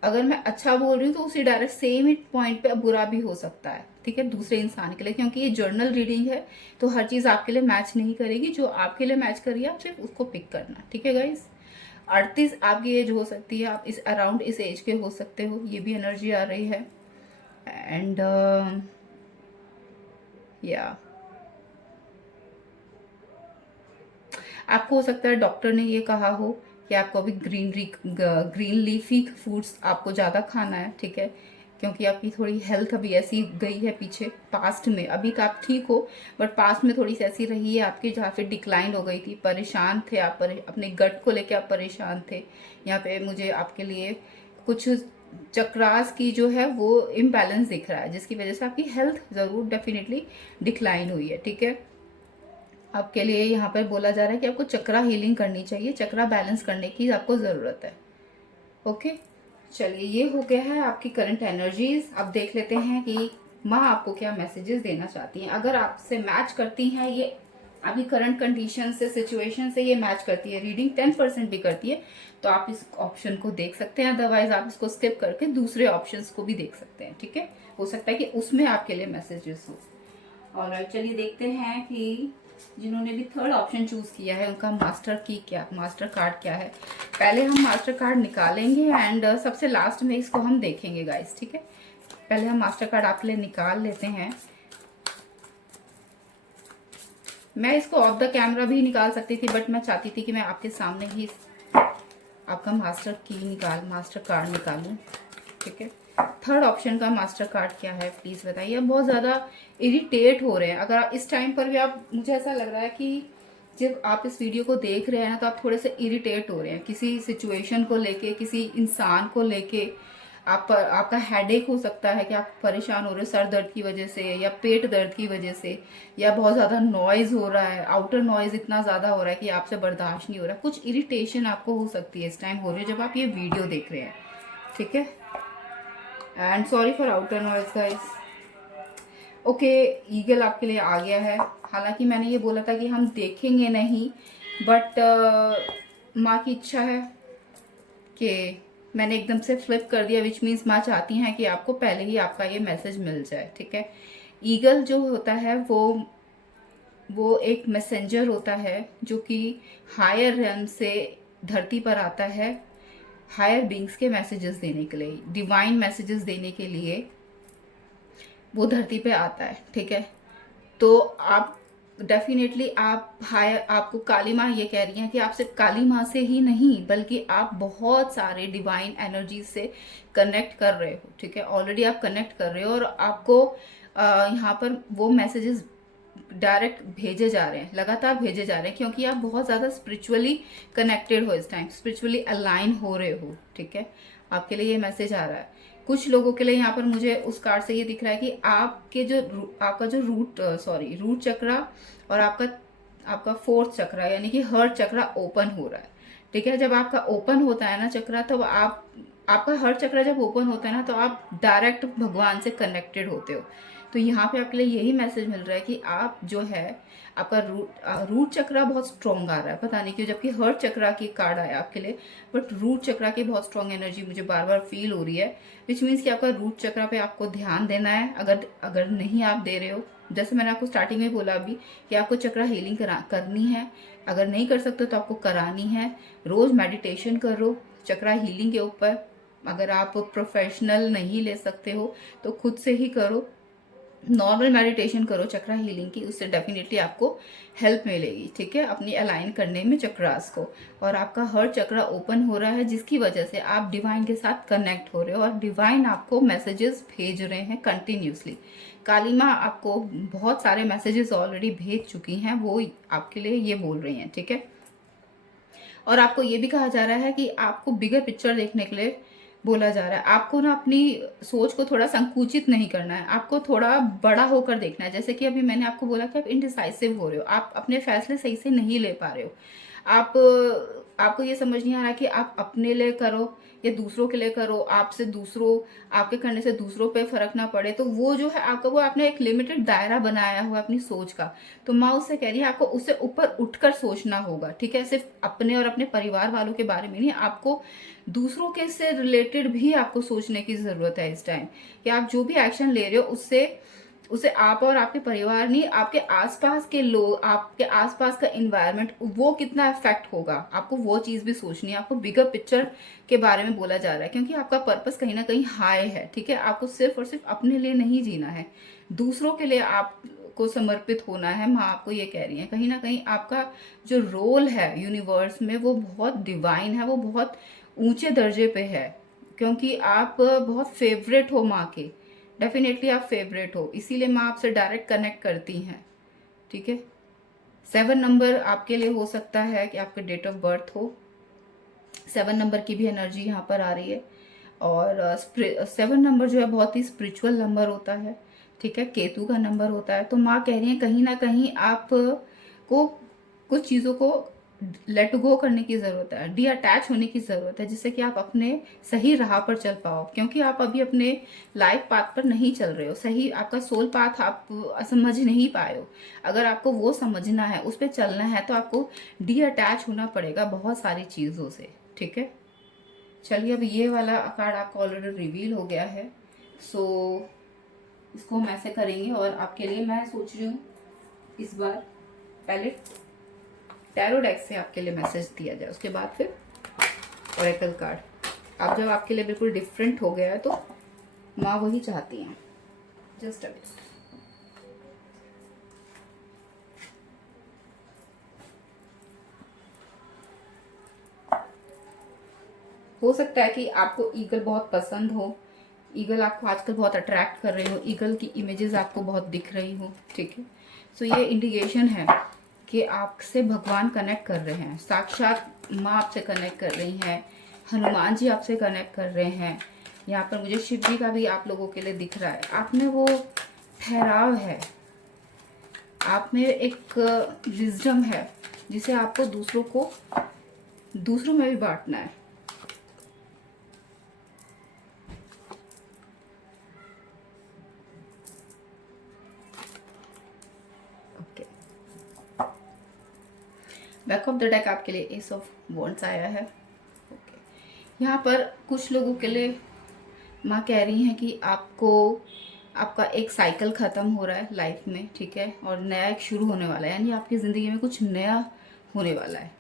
अगर मैं अच्छा बोल रही हूँ तो उसी डायरेक्ट सेम ही पॉइंट पे बुरा भी हो सकता है, ठीक है, दूसरे इंसान के लिए, क्योंकि ये जर्नल रीडिंग है। तो हर चीज आपके लिए मैच नहीं करेगी, जो आपके लिए मैच करिए आप सिर्फ उसको पिक करना, ठीक है गाइस। 38 आपकी एज हो सकती है, आप इस अराउंड इस एज के हो सकते हो, ये भी एनर्जी आ रही है। एंड या आपको हो सकता है डॉक्टर ने ये कहा हो कि आपको अभी ग्रीन लीफी फूड्स आपको ज़्यादा खाना है, ठीक है। क्योंकि आपकी थोड़ी हेल्थ अभी ऐसी गई है पीछे, पास्ट में। अभी तो आप ठीक हो, बट पास्ट में थोड़ी सी ऐसी रही है आपकी जहाँ पे डिक्लाइन हो गई थी, परेशान थे आप, अपने गट को लेके आप परेशान थे। यहाँ पे मुझे आपके लिए कुछ चक्रास की जो है वो इम्बैलेंस दिख रहा है, जिसकी वजह से आपकी हेल्थ जरूर डेफिनेटली डिक्लाइन हुई है, ठीक है। आपके लिए यहाँ पर बोला जा रहा है कि आपको चक्रा हीलिंग करनी चाहिए, चक्रा बैलेंस करने की आपको ज़रूरत है। ओके, चलिए ये हो गया है आपकी करंट एनर्जीज। अब देख लेते हैं कि माँ आपको क्या मैसेजेस देना चाहती हैं। अगर आपसे मैच करती हैं, ये आपकी करंट कंडीशन से, सिचुएशन से ये मैच करती है, रीडिंग 10% भी करती है, तो आप इस ऑप्शन को देख सकते हैं। अदरवाइज आप इसको स्किप करके दूसरे ऑप्शंस को भी देख सकते हैं, ठीक है। हो सकता है कि उसमें आपके लिए मैसेजेस हो। और चलिए देखते हैं कि जिन्होंने भी थर्ड ऑप्शन चूज किया है उनका मास्टर कार्ड क्या है। पहले हम मास्टर कार्ड निकालेंगे एंड सबसे लास्ट में इसको हम देखेंगे गाइस, ठीक है। पहले हम मास्टर कार्ड आपके लिए निकाल लेते हैं। मैं इसको ऑफ द कैमरा भी निकाल सकती थी, बट मैं चाहती थी कि मैं आपके सामने ही आपका मास्टर कार्ड निकालूं, ठीक है। थर्ड ऑप्शन का मास्टर कार्ड क्या है प्लीज़ बताइए। बहुत ज़्यादा इरिटेट हो रहे हैं अगर इस टाइम पर भी आप, मुझे ऐसा लग रहा है कि जब आप इस वीडियो को देख रहे हैं ना तो आप थोड़े से इरिटेट हो रहे हैं किसी सिचुएशन को लेके, किसी इंसान को लेके। आपका हेडेक हो सकता है कि आप परेशान हो रहे हो सर दर्द की वजह से या पेट दर्द की वजह से, या बहुत ज़्यादा नॉइज़ हो रहा है, आउटर नॉइज़ इतना ज़्यादा हो रहा है कि आपसे बर्दाश्त नहीं हो रहा। कुछ इरिटेशन आपको हो सकती है इस टाइम हो रही है जब आप ये वीडियो देख रहे हैं, ठीक है। And sorry for outer noise guys. Okay, eagle आपके लिए आ गया है। हालांकि मैंने ये बोला था कि हम देखेंगे नहीं, बट माँ की इच्छा है कि मैंने एकदम से फ्लिप कर दिया, विच मीन्स माँ चाहती हैं कि आपको पहले ही आपका ये मैसेज मिल जाए, ठीक है। ईगल जो होता है वो एक मैसेंजर होता है जो कि हायर रेल्म से धरती पर आता है हायर बींग्स के मैसेजेस देने के लिए, डिवाइन मैसेजेस देने के लिए वो धरती पे आता है, ठीक है। तो आप डेफिनेटली आप हायर, आपको काली माँ ये कह रही हैं कि आप सिर्फ काली माँ से ही नहीं बल्कि आप बहुत सारे डिवाइन एनर्जी से कनेक्ट कर रहे हो, ठीक है। ऑलरेडी आप कनेक्ट कर रहे हो और आपको यहाँ पर वो मैसेजेस डायरेक्ट भेजे जा रहे हैं, लगातार भेजे जा रहे हैं, क्योंकि आप बहुत ज़्यादा स्पिरिचुअली कनेक्टेड हो इस टाइम, स्पिरिचुअली अलाइन हो रहे हो, ठीक है। आपके लिए ये मैसेज आ रहा है। कुछ लोगों के लिए यहाँ पर मुझे उस कार्ड से ये दिख रहा है कि आपका जो रूट चक्रा और आपका फोर्थ चक्रा यानी कि हर्ट चक्रा ओपन हो रहा है, ठीक है। जब आपका ओपन होता है ना चक्रा, तो आपका हर्ट चक्रा जब ओपन होता है ना तो आप डायरेक्ट भगवान से कनेक्टेड होते हो। तो यहाँ पे आपके लिए यही मैसेज मिल रहा है कि आप जो है आपका रूट चक्रा बहुत स्ट्रॉन्ग आ रहा है, पता नहीं क्यों, जबकि हर्ट चक्रा की कार्ड आया आपके लिए, बट रूट चक्रा की बहुत स्ट्रॉन्ग एनर्जी मुझे बार बार फील हो रही है, विच मीन्स कि आपका रूट चक्रा पे आपको ध्यान देना है। अगर नहीं आप दे रहे हो, जैसे मैंने आपको स्टार्टिंग में बोला अभी कि आपको चक्रा हीलिंग करनी है, अगर नहीं कर सकते तो आपको करानी है। रोज मेडिटेशन करो चक्रा हीलिंग के ऊपर। अगर आप प्रोफेशनल नहीं ले सकते हो तो खुद से ही करो, नॉर्मल मेडिटेशन करो चक्रा हीलिंग की, उससे डेफिनेटली आपको हेल्प मिलेगी, ठीक है, अपनी अलाइन करने में चक्रास को। और आपका हर चक्रा ओपन हो रहा है जिसकी वजह से आप डिवाइन के साथ कनेक्ट हो रहे हो और डिवाइन आपको मैसेजेस भेज रहे हैं कंटिन्यूसली। काली माँ आपको बहुत सारे मैसेजेस ऑलरेडी भेज चुकी हैं, वो आपके लिए ये बोल रही हैं, ठीक है। और आपको ये भी कहा जा रहा है कि आपको बिगर पिक्चर देखने के लिए बोला जा रहा है। आपको ना अपनी सोच को थोड़ा संकुचित नहीं करना है, आपको थोड़ा बड़ा होकर देखना है। जैसे कि अभी मैंने आपको बोला कि आप इनडिसाइसिव हो रहे हो, आप अपने फैसले सही से नहीं ले पा रहे हो। आप आपको ये समझ नहीं आ रहा कि आप अपने लिए करो या दूसरों के लिए करो, आपके करने से दूसरों पे फर्क ना पड़े। तो वो जो है आपका, वो आपने एक लिमिटेड दायरा बनाया हुआ अपनी सोच का। तो माँ उससे कह रही है आपको उससे ऊपर उठकर सोचना होगा, ठीक है। सिर्फ अपने और अपने परिवार वालों के बारे में नहीं, आपको दूसरों के से रिलेटेड भी आपको सोचने की जरूरत है इस टाइम, कि आप जो भी एक्शन ले रहे हो उससे आप और आपके परिवार नहीं, आपके आसपास के लोग, आपके आसपास का इन्वायरमेंट, वो कितना इफेक्ट होगा, आपको वो चीज भी सोचनी है। आपको बिगर पिक्चर के बारे में बोला जा रहा है क्योंकि आपका पर्पस कहीं ना कहीं हाई है, ठीक है। आपको सिर्फ और सिर्फ अपने लिए नहीं जीना है, दूसरों के लिए आपको समर्पित होना है। माँ आपको ये कह रही है कहीं ना कहीं आपका जो रोल है यूनिवर्स में वो बहुत डिवाइन है, वो बहुत ऊंचे दर्जे पे है, क्योंकि आप बहुत फेवरेट हो माँ के। डेफिनेटली आप फेवरेट हो, इसीलिए माँ आपसे डायरेक्ट कनेक्ट करती हैं, ठीक है। 7 नंबर आपके लिए हो सकता है कि आपके डेट ऑफ बर्थ हो, 7 नंबर की भी एनर्जी यहाँ पर आ रही है। और 7 नंबर जो है बहुत ही स्पिरिचुअल नंबर होता है, ठीक है, केतु का नंबर होता है। तो माँ कह रही है कहीं ना कहीं आप को कुछ चीज़ों को लेट गो करने की ज़रूरत है, डी अटैच होने की ज़रूरत है, जिससे कि आप अपने सही राह पर चल पाओ। क्योंकि आप अभी अपने लाइफ पाथ पर नहीं चल रहे हो, सही आपका सोल पाथ आप समझ नहीं पाए हो। अगर आपको वो समझना है, उस पर चलना है, तो आपको डी अटैच होना पड़ेगा बहुत सारी चीज़ों से, ठीक है। चलिए, अब ये वाला कार्ड आपका ऑलरेडी रिवील हो गया है, सो इसको हम ऐसे करेंगे। और आपके लिए मैं सोच रही हूँ इस बार पहले टैरो डेक से आपके लिए मैसेज दिया जाए, उसके बाद फिर ओरेकल कार्ड। अब जब आपके लिए बिल्कुल डिफरेंट हो गया है तो माँ वही चाहती हैं। Just a minute. हो सकता है कि आपको ईगल बहुत पसंद हो, ईगल आपको आजकल बहुत अट्रैक्ट कर रही हो, ईगल की इमेजेस आपको बहुत दिख रही हो, ठीक है। सो ये इंडिकेशन है कि आपसे भगवान कनेक्ट कर रहे हैं, साक्षात माँ आपसे कनेक्ट कर रही हैं, हनुमान जी आपसे कनेक्ट कर रहे हैं। यहाँ पर मुझे शिव जी का भी आप लोगों के लिए दिख रहा है। आप में वो ठहराव है, आप में एक विजडम है जिसे आपको दूसरों में भी बांटना है। Okay, back of the deck आपके लिए एस ऑफ वॉन्ड्स आया है। ओके, यहाँ पर कुछ लोगों के लिए माँ कह रही हैं कि आपका एक साइकिल ख़त्म हो रहा है लाइफ में, ठीक है, और नया एक शुरू होने वाला है। यानी आपकी ज़िंदगी में कुछ नया होने वाला है,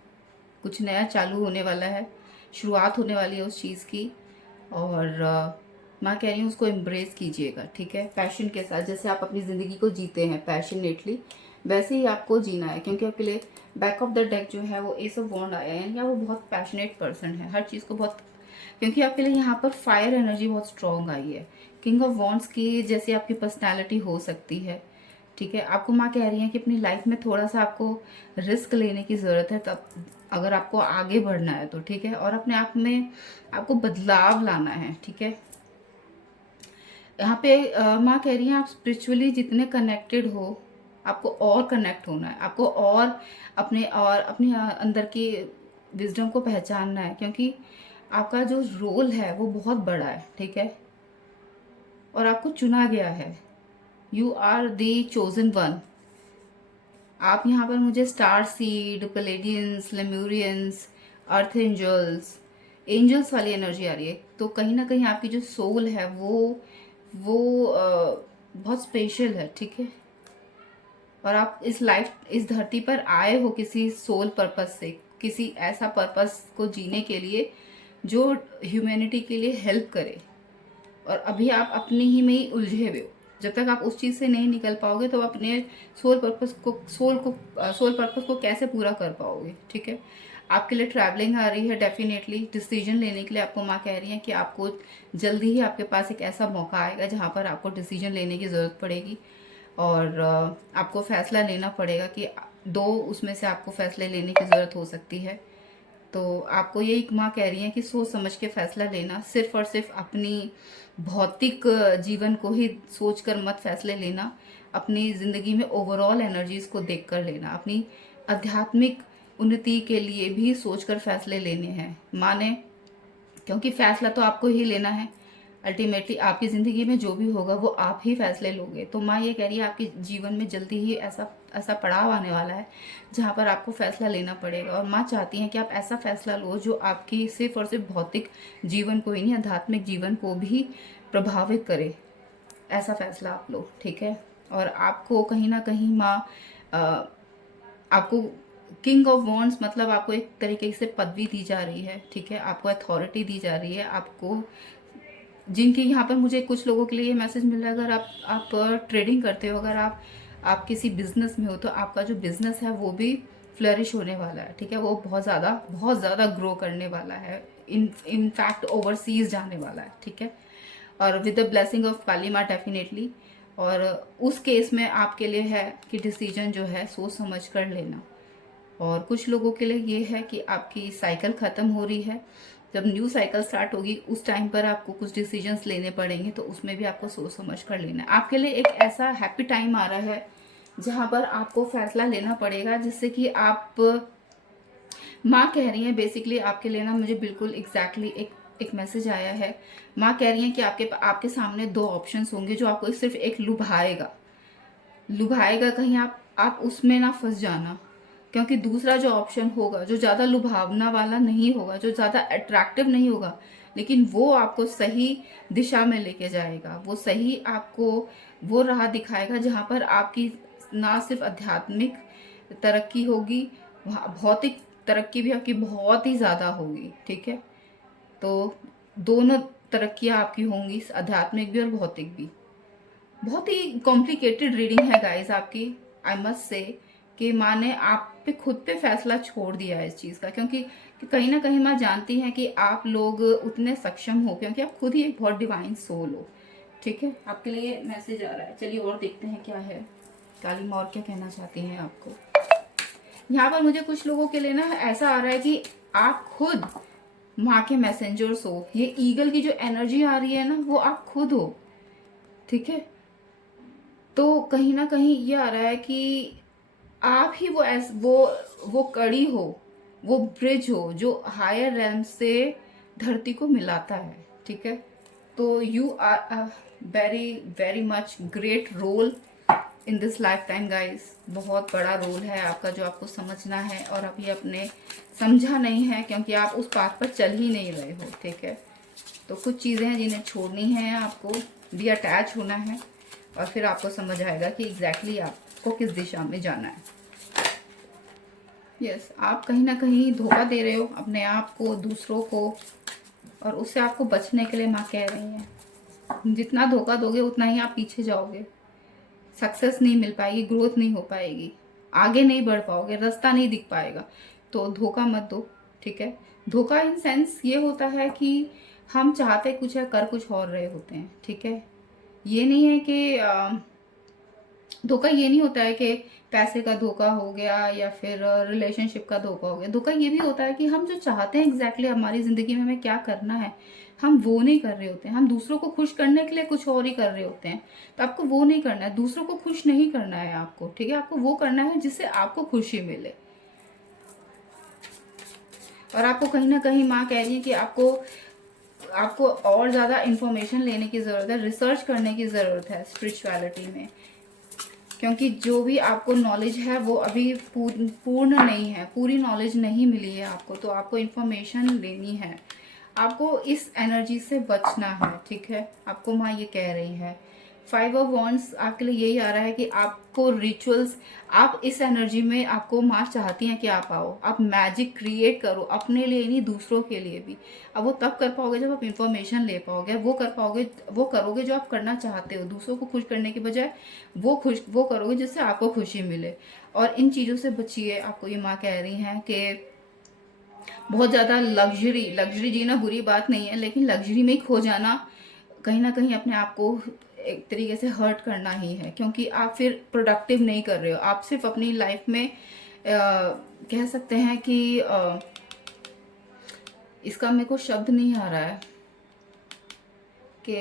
कुछ नया चालू होने वाला है, शुरुआत होने वाली है उस चीज़ की। और माँ कह रही हूँ उसको एम्ब्रेस कीजिएगा, ठीक है, पैशन के साथ। जैसे आप अपनी ज़िंदगी को जीते हैं पैशनेटली, वैसे ही आपको जीना है। क्योंकि आपके लिए बैक ऑफ द डेक जो है वो एस ऑफ वॉन्ड आया है, यानी आप वो बहुत पैशनेट पर्सन है, हर चीज़ को बहुत, क्योंकि आपके लिए यहाँ पर फायर एनर्जी बहुत स्ट्रॉन्ग आई है। किंग ऑफ वॉन्ड्स की जैसी आपकी पर्सनैलिटी हो सकती है, ठीक है। आपको माँ कह रही है कि अपनी लाइफ में थोड़ा सा आपको रिस्क लेने की ज़रूरत है, तब अगर आपको आगे बढ़ना है तो, ठीक है, और अपने आप में आपको बदलाव लाना है, ठीक है। यहाँ पे माँ कह रही हैं आप स्पिरिचुअली जितने कनेक्टेड हो, आपको और कनेक्ट होना है, आपको और अपने अंदर की विजडम को पहचानना है, क्योंकि आपका जो रोल है वो बहुत बड़ा है, ठीक है, और आपको चुना गया है। You are the chosen one. आप यहाँ पर मुझे star seed, Pleiadians, Lemurians, earth angels वाली एनर्जी आ रही है। तो कहीं ना कहीं आपकी जो सोल है वो बहुत स्पेशल है, ठीक है। और आप इस धरती पर आए हो किसी सोल पर्पस से, किसी ऐसा पर्पस को जीने के लिए जो ह्यूमैनिटी के लिए हेल्प करे। और अभी आप अपने ही में ही उलझे हुए हो। जब तक आप उस चीज़ से नहीं निकल पाओगे तो अपने सोल पर्पस को कैसे पूरा कर पाओगे, ठीक है। आपके लिए ट्रैवलिंग आ रही है, डेफिनेटली डिसीजन लेने के लिए आपको माँ कह रही है कि आपको जल्दी ही आपके पास एक ऐसा मौका आएगा जहाँ पर आपको डिसीजन लेने की ज़रूरत पड़ेगी। और आपको फैसला लेना पड़ेगा कि दो उसमें से आपको फैसले लेने की ज़रूरत हो सकती है। तो आपको यही माँ कह रही है कि सोच समझ के फैसला लेना, सिर्फ और सिर्फ अपनी भौतिक जीवन को ही सोचकर मत फैसले लेना, अपनी ज़िंदगी में ओवरऑल एनर्जीज को देखकर लेना, अपनी आध्यात्मिक उन्नति के लिए भी सोचकर फैसले लेने हैं माने, क्योंकि फैसला तो आपको ही लेना है। अल्टीमेटली आपकी ज़िंदगी में जो भी होगा वो आप ही फैसले लोगे। तो माँ ये कह रही है आपके जीवन में जल्दी ही ऐसा पड़ाव आने वाला है जहाँ पर आपको फैसला लेना पड़ेगा। और माँ चाहती हैं कि आप ऐसा फैसला लो जो आपकी सिर्फ और सिर्फ भौतिक जीवन को ही नहीं, आध्यात्मिक जीवन को भी प्रभावित करे। ऐसा फैसला आप लो, ठीक है। और आपको कहीं ना कहीं माँ आपको किंग ऑफ वॉन्ड्स मतलब आपको एक तरीके से पदवी दी जा रही है, ठीक है, आपको अथॉरिटी दी जा रही है। आपको जिनकी यहाँ पर मुझे कुछ लोगों के लिए ये मैसेज मिल रहा है, अगर आप ट्रेडिंग करते हो, अगर आप किसी बिजनेस में हो तो आपका जो बिजनेस है वो भी फ्लरिश होने वाला है, ठीक है, वो बहुत ज़्यादा ग्रो करने वाला है, इनफैक्ट ओवरसीज जाने वाला है, ठीक है। और विद द ब्लेसिंग ऑफ काली माँ डेफिनेटली। और उस केस में आपके लिए है कि डिसीजन जो है सोच समझ कर लेना। और कुछ लोगों के लिए ये है कि आपकी साइकिल ख़त्म हो रही है, जब न्यू साइकिल स्टार्ट होगी उस टाइम पर आपको कुछ डिसीजंस लेने पड़ेंगे, तो उसमें भी आपको सोच समझ कर लेना है। आपके लिए एक ऐसा हैप्पी टाइम आ रहा है जहाँ पर आपको फैसला लेना पड़ेगा, जिससे कि आप, माँ कह रही हैं बेसिकली आपके लिए ना, मुझे बिल्कुल एग्जैक्टली एक मैसेज आया है। माँ कह रही हैं कि आपके सामने दो ऑप्शंस होंगे जो आपको सिर्फ एक लुभाएगा कहीं आप उसमें ना फंस जाना। क्योंकि दूसरा जो ऑप्शन होगा जो ज़्यादा लुभावना वाला नहीं होगा, जो ज़्यादा अट्रैक्टिव नहीं होगा, लेकिन वो आपको सही दिशा में लेके जाएगा, वो सही आपको वो राह दिखाएगा जहाँ पर आपकी ना सिर्फ आध्यात्मिक तरक्की होगी, भौतिक तरक्की भी आपकी बहुत ही ज़्यादा होगी, ठीक है। तो दोनों तरक्कियाँ आपकी होंगी, आध्यात्मिक भी और भौतिक भी। बहुत ही कॉम्प्लिकेटेड रीडिंग है गाइस आपकी, आई मस्ट से कि माँ ने आप पे खुद पे फैसला छोड़ दिया है इस चीज़ का। क्योंकि कि कहीं ना कहीं माँ जानती हैं कि आप लोग उतने सक्षम हो, क्योंकि आप खुद ही एक बहुत डिवाइन सोल हो। ठीक है, आपके लिए मैसेज आ रहा है। चलिए और देखते हैं क्या है, काली माँ और क्या कहना चाहती हैं आपको। यहाँ पर मुझे कुछ लोगों के लिए ना ऐसा आ रहा है कि आप खुद माँ के मैसेंजर्स हो। ये ईगल की जो एनर्जी आ रही है ना, वो आप खुद हो। ठीक है, तो कहीं ना कहीं ये आ रहा है कि आप ही वो कड़ी हो, वो ब्रिज हो जो हायर रैम से धरती को मिलाता है। ठीक है, तो you are a very very much great role in this lifetime guys. बहुत बड़ा रोल है आपका जो आपको समझना है, और अभी अपने समझा नहीं है क्योंकि आप उस पाथ पर चल ही नहीं रहे हो। ठीक है, तो कुछ चीज़ें हैं जिन्हें छोड़नी है, आपको भी अटैच होना है, और फिर आपको समझ आएगा कि एग्जैक्टली आपको किस दिशा में जाना है। यस, आप कहीं ना कहीं धोखा दे रहे हो अपने आप को, दूसरों को, और उससे आपको बचने के लिए माँ कह रही हैं जितना धोखा दोगे उतना ही आप पीछे जाओगे, सक्सेस नहीं मिल पाएगी, ग्रोथ नहीं हो पाएगी, आगे नहीं बढ़ पाओगे, रास्ता नहीं दिख पाएगा। तो धोखा मत दो। ठीक है, धोखा इन सेंस ये होता है कि हम चाहते कुछ है, कर कुछ और रहे होते हैं। ठीक है, ये नहीं है कि धोखा ये नहीं होता है कि पैसे का धोखा हो गया या फिर रिलेशनशिप का धोखा हो गया। धोखा ये भी होता है कि हम जो चाहते हैं एग्जैक्टली हमारी ज़िंदगी में हमें क्या करना है, हम वो नहीं कर रहे होते हैं। हम दूसरों को खुश करने के लिए कुछ और ही कर रहे होते हैं। तो आपको वो नहीं करना है, दूसरों को खुश नहीं करना है आपको। ठीक है, आपको वो करना है जिससे आपको खुशी मिले। और आपको कहीं ना कहीं माँ कह रही है कि आपको आपको और ज़्यादा इन्फॉर्मेशन लेने की ज़रूरत है, रिसर्च करने की ज़रूरत है स्पिरिचुअलिटी में, क्योंकि जो भी आपको नॉलेज है वो अभी पूर्ण नहीं है, पूरी नॉलेज नहीं मिली है आपको। तो आपको इन्फॉर्मेशन लेनी है, आपको इस एनर्जी से बचना है। ठीक है, आपको माँ ये कह रही है। 5 ऑफ वॉन्ड्स आपके लिए यही आ रहा है कि आपको रिचुअल्स, आप इस एनर्जी में, आपको माँ चाहती हैं कि आप आओ, आप मैजिक क्रिएट करो अपने लिए नहीं, दूसरों के लिए भी। अब वो तब कर पाओगे जब आप इंफॉर्मेशन ले पाओगे, वो कर पाओगे, वो करोगे जो आप करना चाहते हो। दूसरों को खुश करने के बजाय वो करोगे जिससे आपको खुशी मिले। और इन चीज़ों से बचिए, आपको ये माँ कह रही हैं कि बहुत ज़्यादा लग्जरी जीना बुरी बात नहीं है, लेकिन लग्जरी में ही खो जाना कहीं ना कहीं अपने आप को एक तरीके से हर्ट करना ही है, क्योंकि आप फिर प्रोडक्टिव नहीं कर रहे हो। आप सिर्फ अपनी लाइफ में कह सकते हैं कि इसका मेरे को शब्द नहीं आ रहा है कि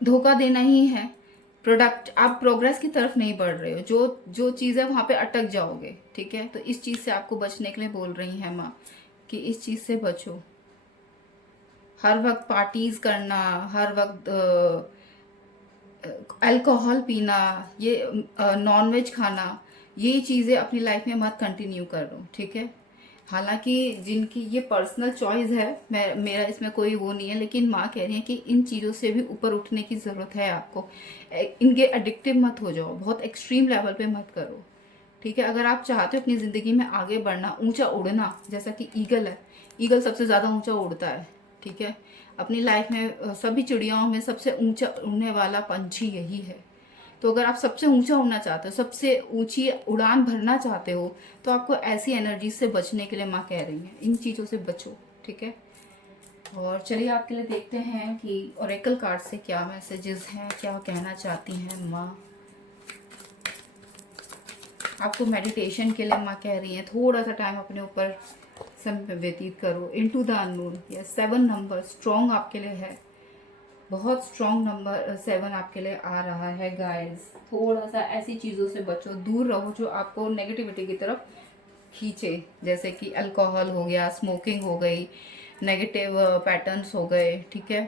धोखा देना ही है। आप प्रोग्रेस की तरफ नहीं बढ़ रहे हो, जो चीज़ है वहाँ पे अटक जाओगे। ठीक है, तो इस चीज़ से आपको बचने के लिए बोल रही हैं माँ कि इस चीज़ से बचो। हर वक्त पार्टीज करना, हर वक्त अल्कोहल पीना, ये नॉनवेज खाना, ये चीज़ें अपनी लाइफ में मत कंटिन्यू करो। ठीक है, हालांकि जिनकी ये पर्सनल चॉइस है, मेरा इसमें कोई वो नहीं है, लेकिन माँ कह रही है कि इन चीज़ों से भी ऊपर उठने की ज़रूरत है आपको। इनके एडिक्टिव मत हो जाओ, बहुत एक्सट्रीम लेवल पे मत करो। ठीक है, अगर आप चाहते हो अपनी ज़िंदगी में आगे बढ़ना, ऊंचा उड़ना, जैसा कि ईगल है, ईगल सबसे ज़्यादा ऊंचा उड़ता है। ठीक है, अपनी लाइफ में सभी चिड़ियाओं में सबसे ऊंचा उड़ने वाला पंछी यही है। तो अगर आप सबसे ऊंचा उड़ना चाहते हो, सबसे ऊंची उड़ान भरना चाहते हो, तो आपको ऐसी एनर्जी से बचने के लिए माँ कह रही है, इन चीज़ों से बचो। ठीक है, और चलिए आपके लिए देखते हैं कि ओरेकल कार्ड से क्या मैसेजेस हैं, क्या कहना चाहती हैं माँ। आपको मेडिटेशन के लिए माँ कह रही है थोड़ा सा टाइम अपने ऊपर समय व्यतीत करो। इनटू द अननोन, या 7 नंबर स्ट्रॉन्ग आपके लिए है, बहुत स्ट्रॉन्ग नंबर 7 आपके लिए आ रहा है गाइस। थोड़ा सा ऐसी चीज़ों से बचो, दूर रहो जो आपको नेगेटिविटी की तरफ खींचे, जैसे कि अल्कोहल हो गया, स्मोकिंग हो गई, नेगेटिव पैटर्न्स हो गए। ठीक है,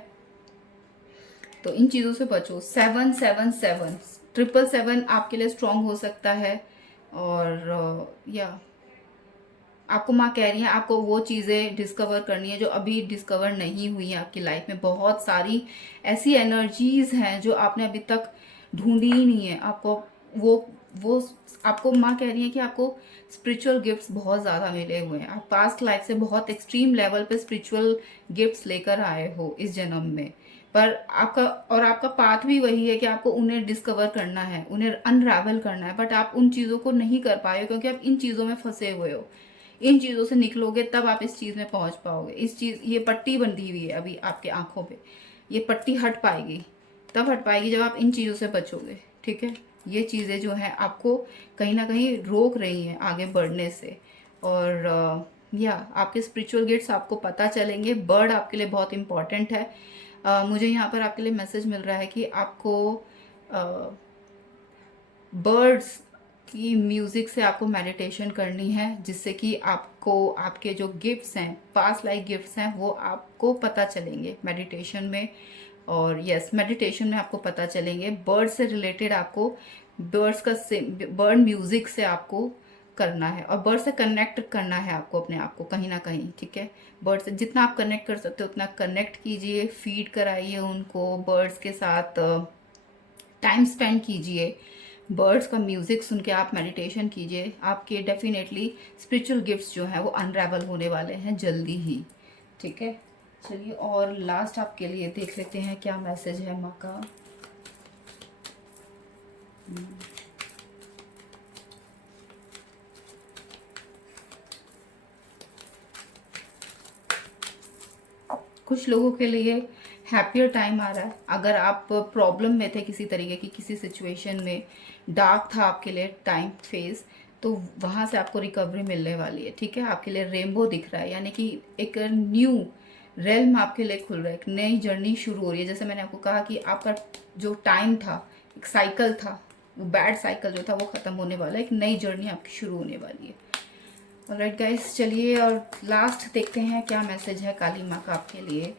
तो इन चीज़ों से बचो। 777 777 आपके लिए स्ट्रॉन्ग हो सकता है। और या आपको माँ कह रही है आपको वो चीज़ें डिस्कवर करनी है जो अभी डिस्कवर नहीं हुई है आपकी लाइफ में। बहुत सारी ऐसी एनर्जीज हैं जो आपने अभी तक ढूंढी ही नहीं है। आपको वो आपको माँ कह रही है कि आपको स्पिरिचुअल गिफ्ट्स बहुत ज़्यादा मिले हुए हैं। आप पास्ट लाइफ से बहुत एक्सट्रीम लेवल पे स्पिरिचुअल गिफ्ट्स लेकर आए हो इस जन्म में, पर आपका पाथ भी वही है कि आपको उन्हें डिस्कवर करना है, उन्हें अनरावल करना है, बट आप उन चीज़ों को नहीं कर पाए हो क्योंकि आप इन चीज़ों में फंसे हुए हो। इन चीज़ों से निकलोगे तब आप इस चीज़ में पहुंच पाओगे। इस चीज़, ये पट्टी बंधी हुई है अभी आपके आंखों पे, ये पट्टी हट पाएगी, तब हट पाएगी जब आप इन चीज़ों से बचोगे। ठीक है, ये चीज़ें जो हैं आपको कहीं ना कहीं रोक रही हैं आगे बढ़ने से। और या आपके स्पिरिचुअल गिफ्ट्स आपको पता चलेंगे। बर्ड आपके लिए बहुत इंपॉर्टेंट है। मुझे यहाँ पर आपके लिए मैसेज मिल रहा है कि आपको बर्ड्स की म्यूज़िक से आपको मेडिटेशन करनी है, जिससे कि आपको आपके जो गिफ्ट्स हैं, पास्ट लाइफ गिफ्ट्स हैं, वो आपको पता चलेंगे मेडिटेशन में। और यस, मेडिटेशन में आपको पता चलेंगे। बर्ड से रिलेटेड आपको बर्ड म्यूज़िक से आपको करना है और बर्ड से कनेक्ट करना है आपको अपने आप को कहीं ना कहीं। ठीक है, बर्ड से जितना आप कनेक्ट कर सकते हो उतना कनेक्ट कीजिए, फीड कराइए उनको, बर्ड्स के साथ टाइम स्पेंड कीजिए, बर्ड्स का म्यूज़िक सुन के आप मेडिटेशन कीजिए। आपके डेफिनेटली स्पिरिचुअल गिफ्ट्स जो हैं वो अनरेवल होने वाले हैं जल्दी ही। ठीक है, चलिए और लास्ट आपके लिए देख लेते हैं क्या मैसेज है माँ का। कुछ लोगों के लिए हैप्पियर टाइम आ रहा है। अगर आप प्रॉब्लम में थे किसी तरीके की, किसी सिचुएशन में डार्क था आपके लिए टाइम फेज, तो वहाँ से आपको रिकवरी मिलने वाली है। ठीक है, आपके लिए रेनबो दिख रहा है, यानी कि एक न्यू रेल्म आपके लिए खुल रहा है, एक नई जर्नी शुरू हो रही है। जैसे मैंने आपको कहा कि आपका जो टाइम था, एक साइकिल था, वो बैड साइकिल जो था वो ख़त्म होने वाला है, एक नई जर्नी आपकी शुरू होने वाली है। ऑलराइट गाइस, चलिए और लास्ट देखते हैं क्या मैसेज है काली माँ का आपके लिए।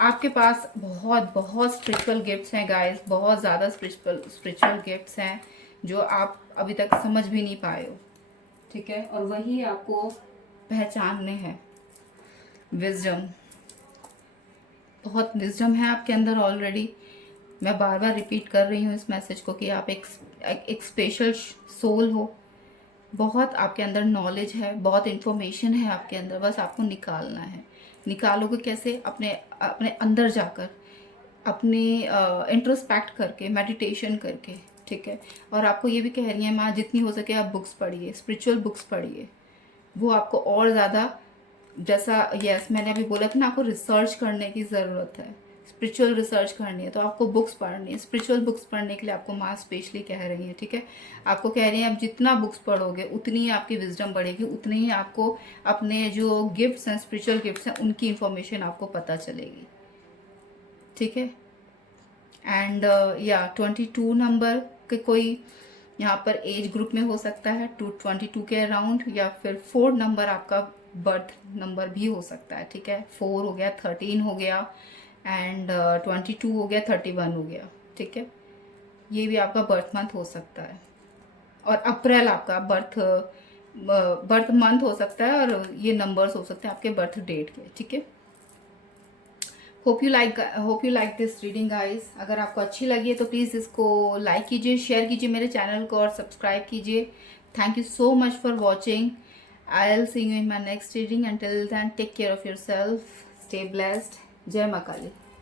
आपके पास बहुत बहुत स्पिरिचुअल गिफ्ट्स हैं गाइस, बहुत ज़्यादा स्पिरिचुअल गिफ्ट्स हैं जो आप अभी तक समझ भी नहीं पाए हो। ठीक है, और वही आपको पहचानने हैं। विजडम, बहुत विजडम है आपके अंदर ऑलरेडी। मैं बार बार रिपीट कर रही हूँ इस मैसेज को कि आप एक स्पेशल सोल हो। बहुत आपके अंदर नॉलेज है, बहुत इन्फॉर्मेशन है आपके अंदर, बस आपको निकालना है। निकालोगे कैसे? अपने अपने अंदर जाकर, अपने इंट्रोस्पेक्ट करके, मेडिटेशन करके। ठीक है, और आपको ये भी कह रही है माँ, जितनी हो सके आप बुक्स पढ़िए, स्पिरिचुअल बुक्स पढ़िए, वो आपको और ज़्यादा, जैसा यस मैंने अभी बोला था ना, आपको रिसर्च करने की ज़रूरत है, स्पिरिचुअल रिसर्च करनी है, तो आपको बुक्स पढ़नी है। स्पिरिचुअल बुक्स पढ़ने के लिए आपको माँ स्पेशली कह रही है। ठीक है, आपको कह रही हैं आप जितना बुक्स पढ़ोगे उतनी ही आपकी विजडम बढ़ेगी, उतनी ही आपको अपने जो गिफ्ट्स हैं, स्पिरिचुअल गिफ्ट्स हैं, उनकी इंफॉर्मेशन आपको पता चलेगी। ठीक है, एंड या 22 नंबर के कोई यहाँ पर एज ग्रुप में हो सकता है, 22 के अराउंड, या फिर 4 नंबर आपका बर्थ नंबर भी हो सकता है। ठीक है, 4 हो गया, 13 हो गया, एंड 22 हो गया, 31 हो गया। ठीक है, ये भी आपका बर्थ मंथ हो सकता है, और अप्रैल आपका बर्थ मंथ हो सकता है, और ये नंबर्स हो सकते हैं आपके बर्थ डेट के। ठीक है, hope you like this reading guys. अगर आपको अच्छी लगी है तो प्लीज़ इसको लाइक कीजिए, शेयर कीजिए मेरे चैनल को, और सब्सक्राइब कीजिए। Thank you so much for watching. I will see you in my next reading. Until then take care of yourself, stay blessed. जय माँ काली।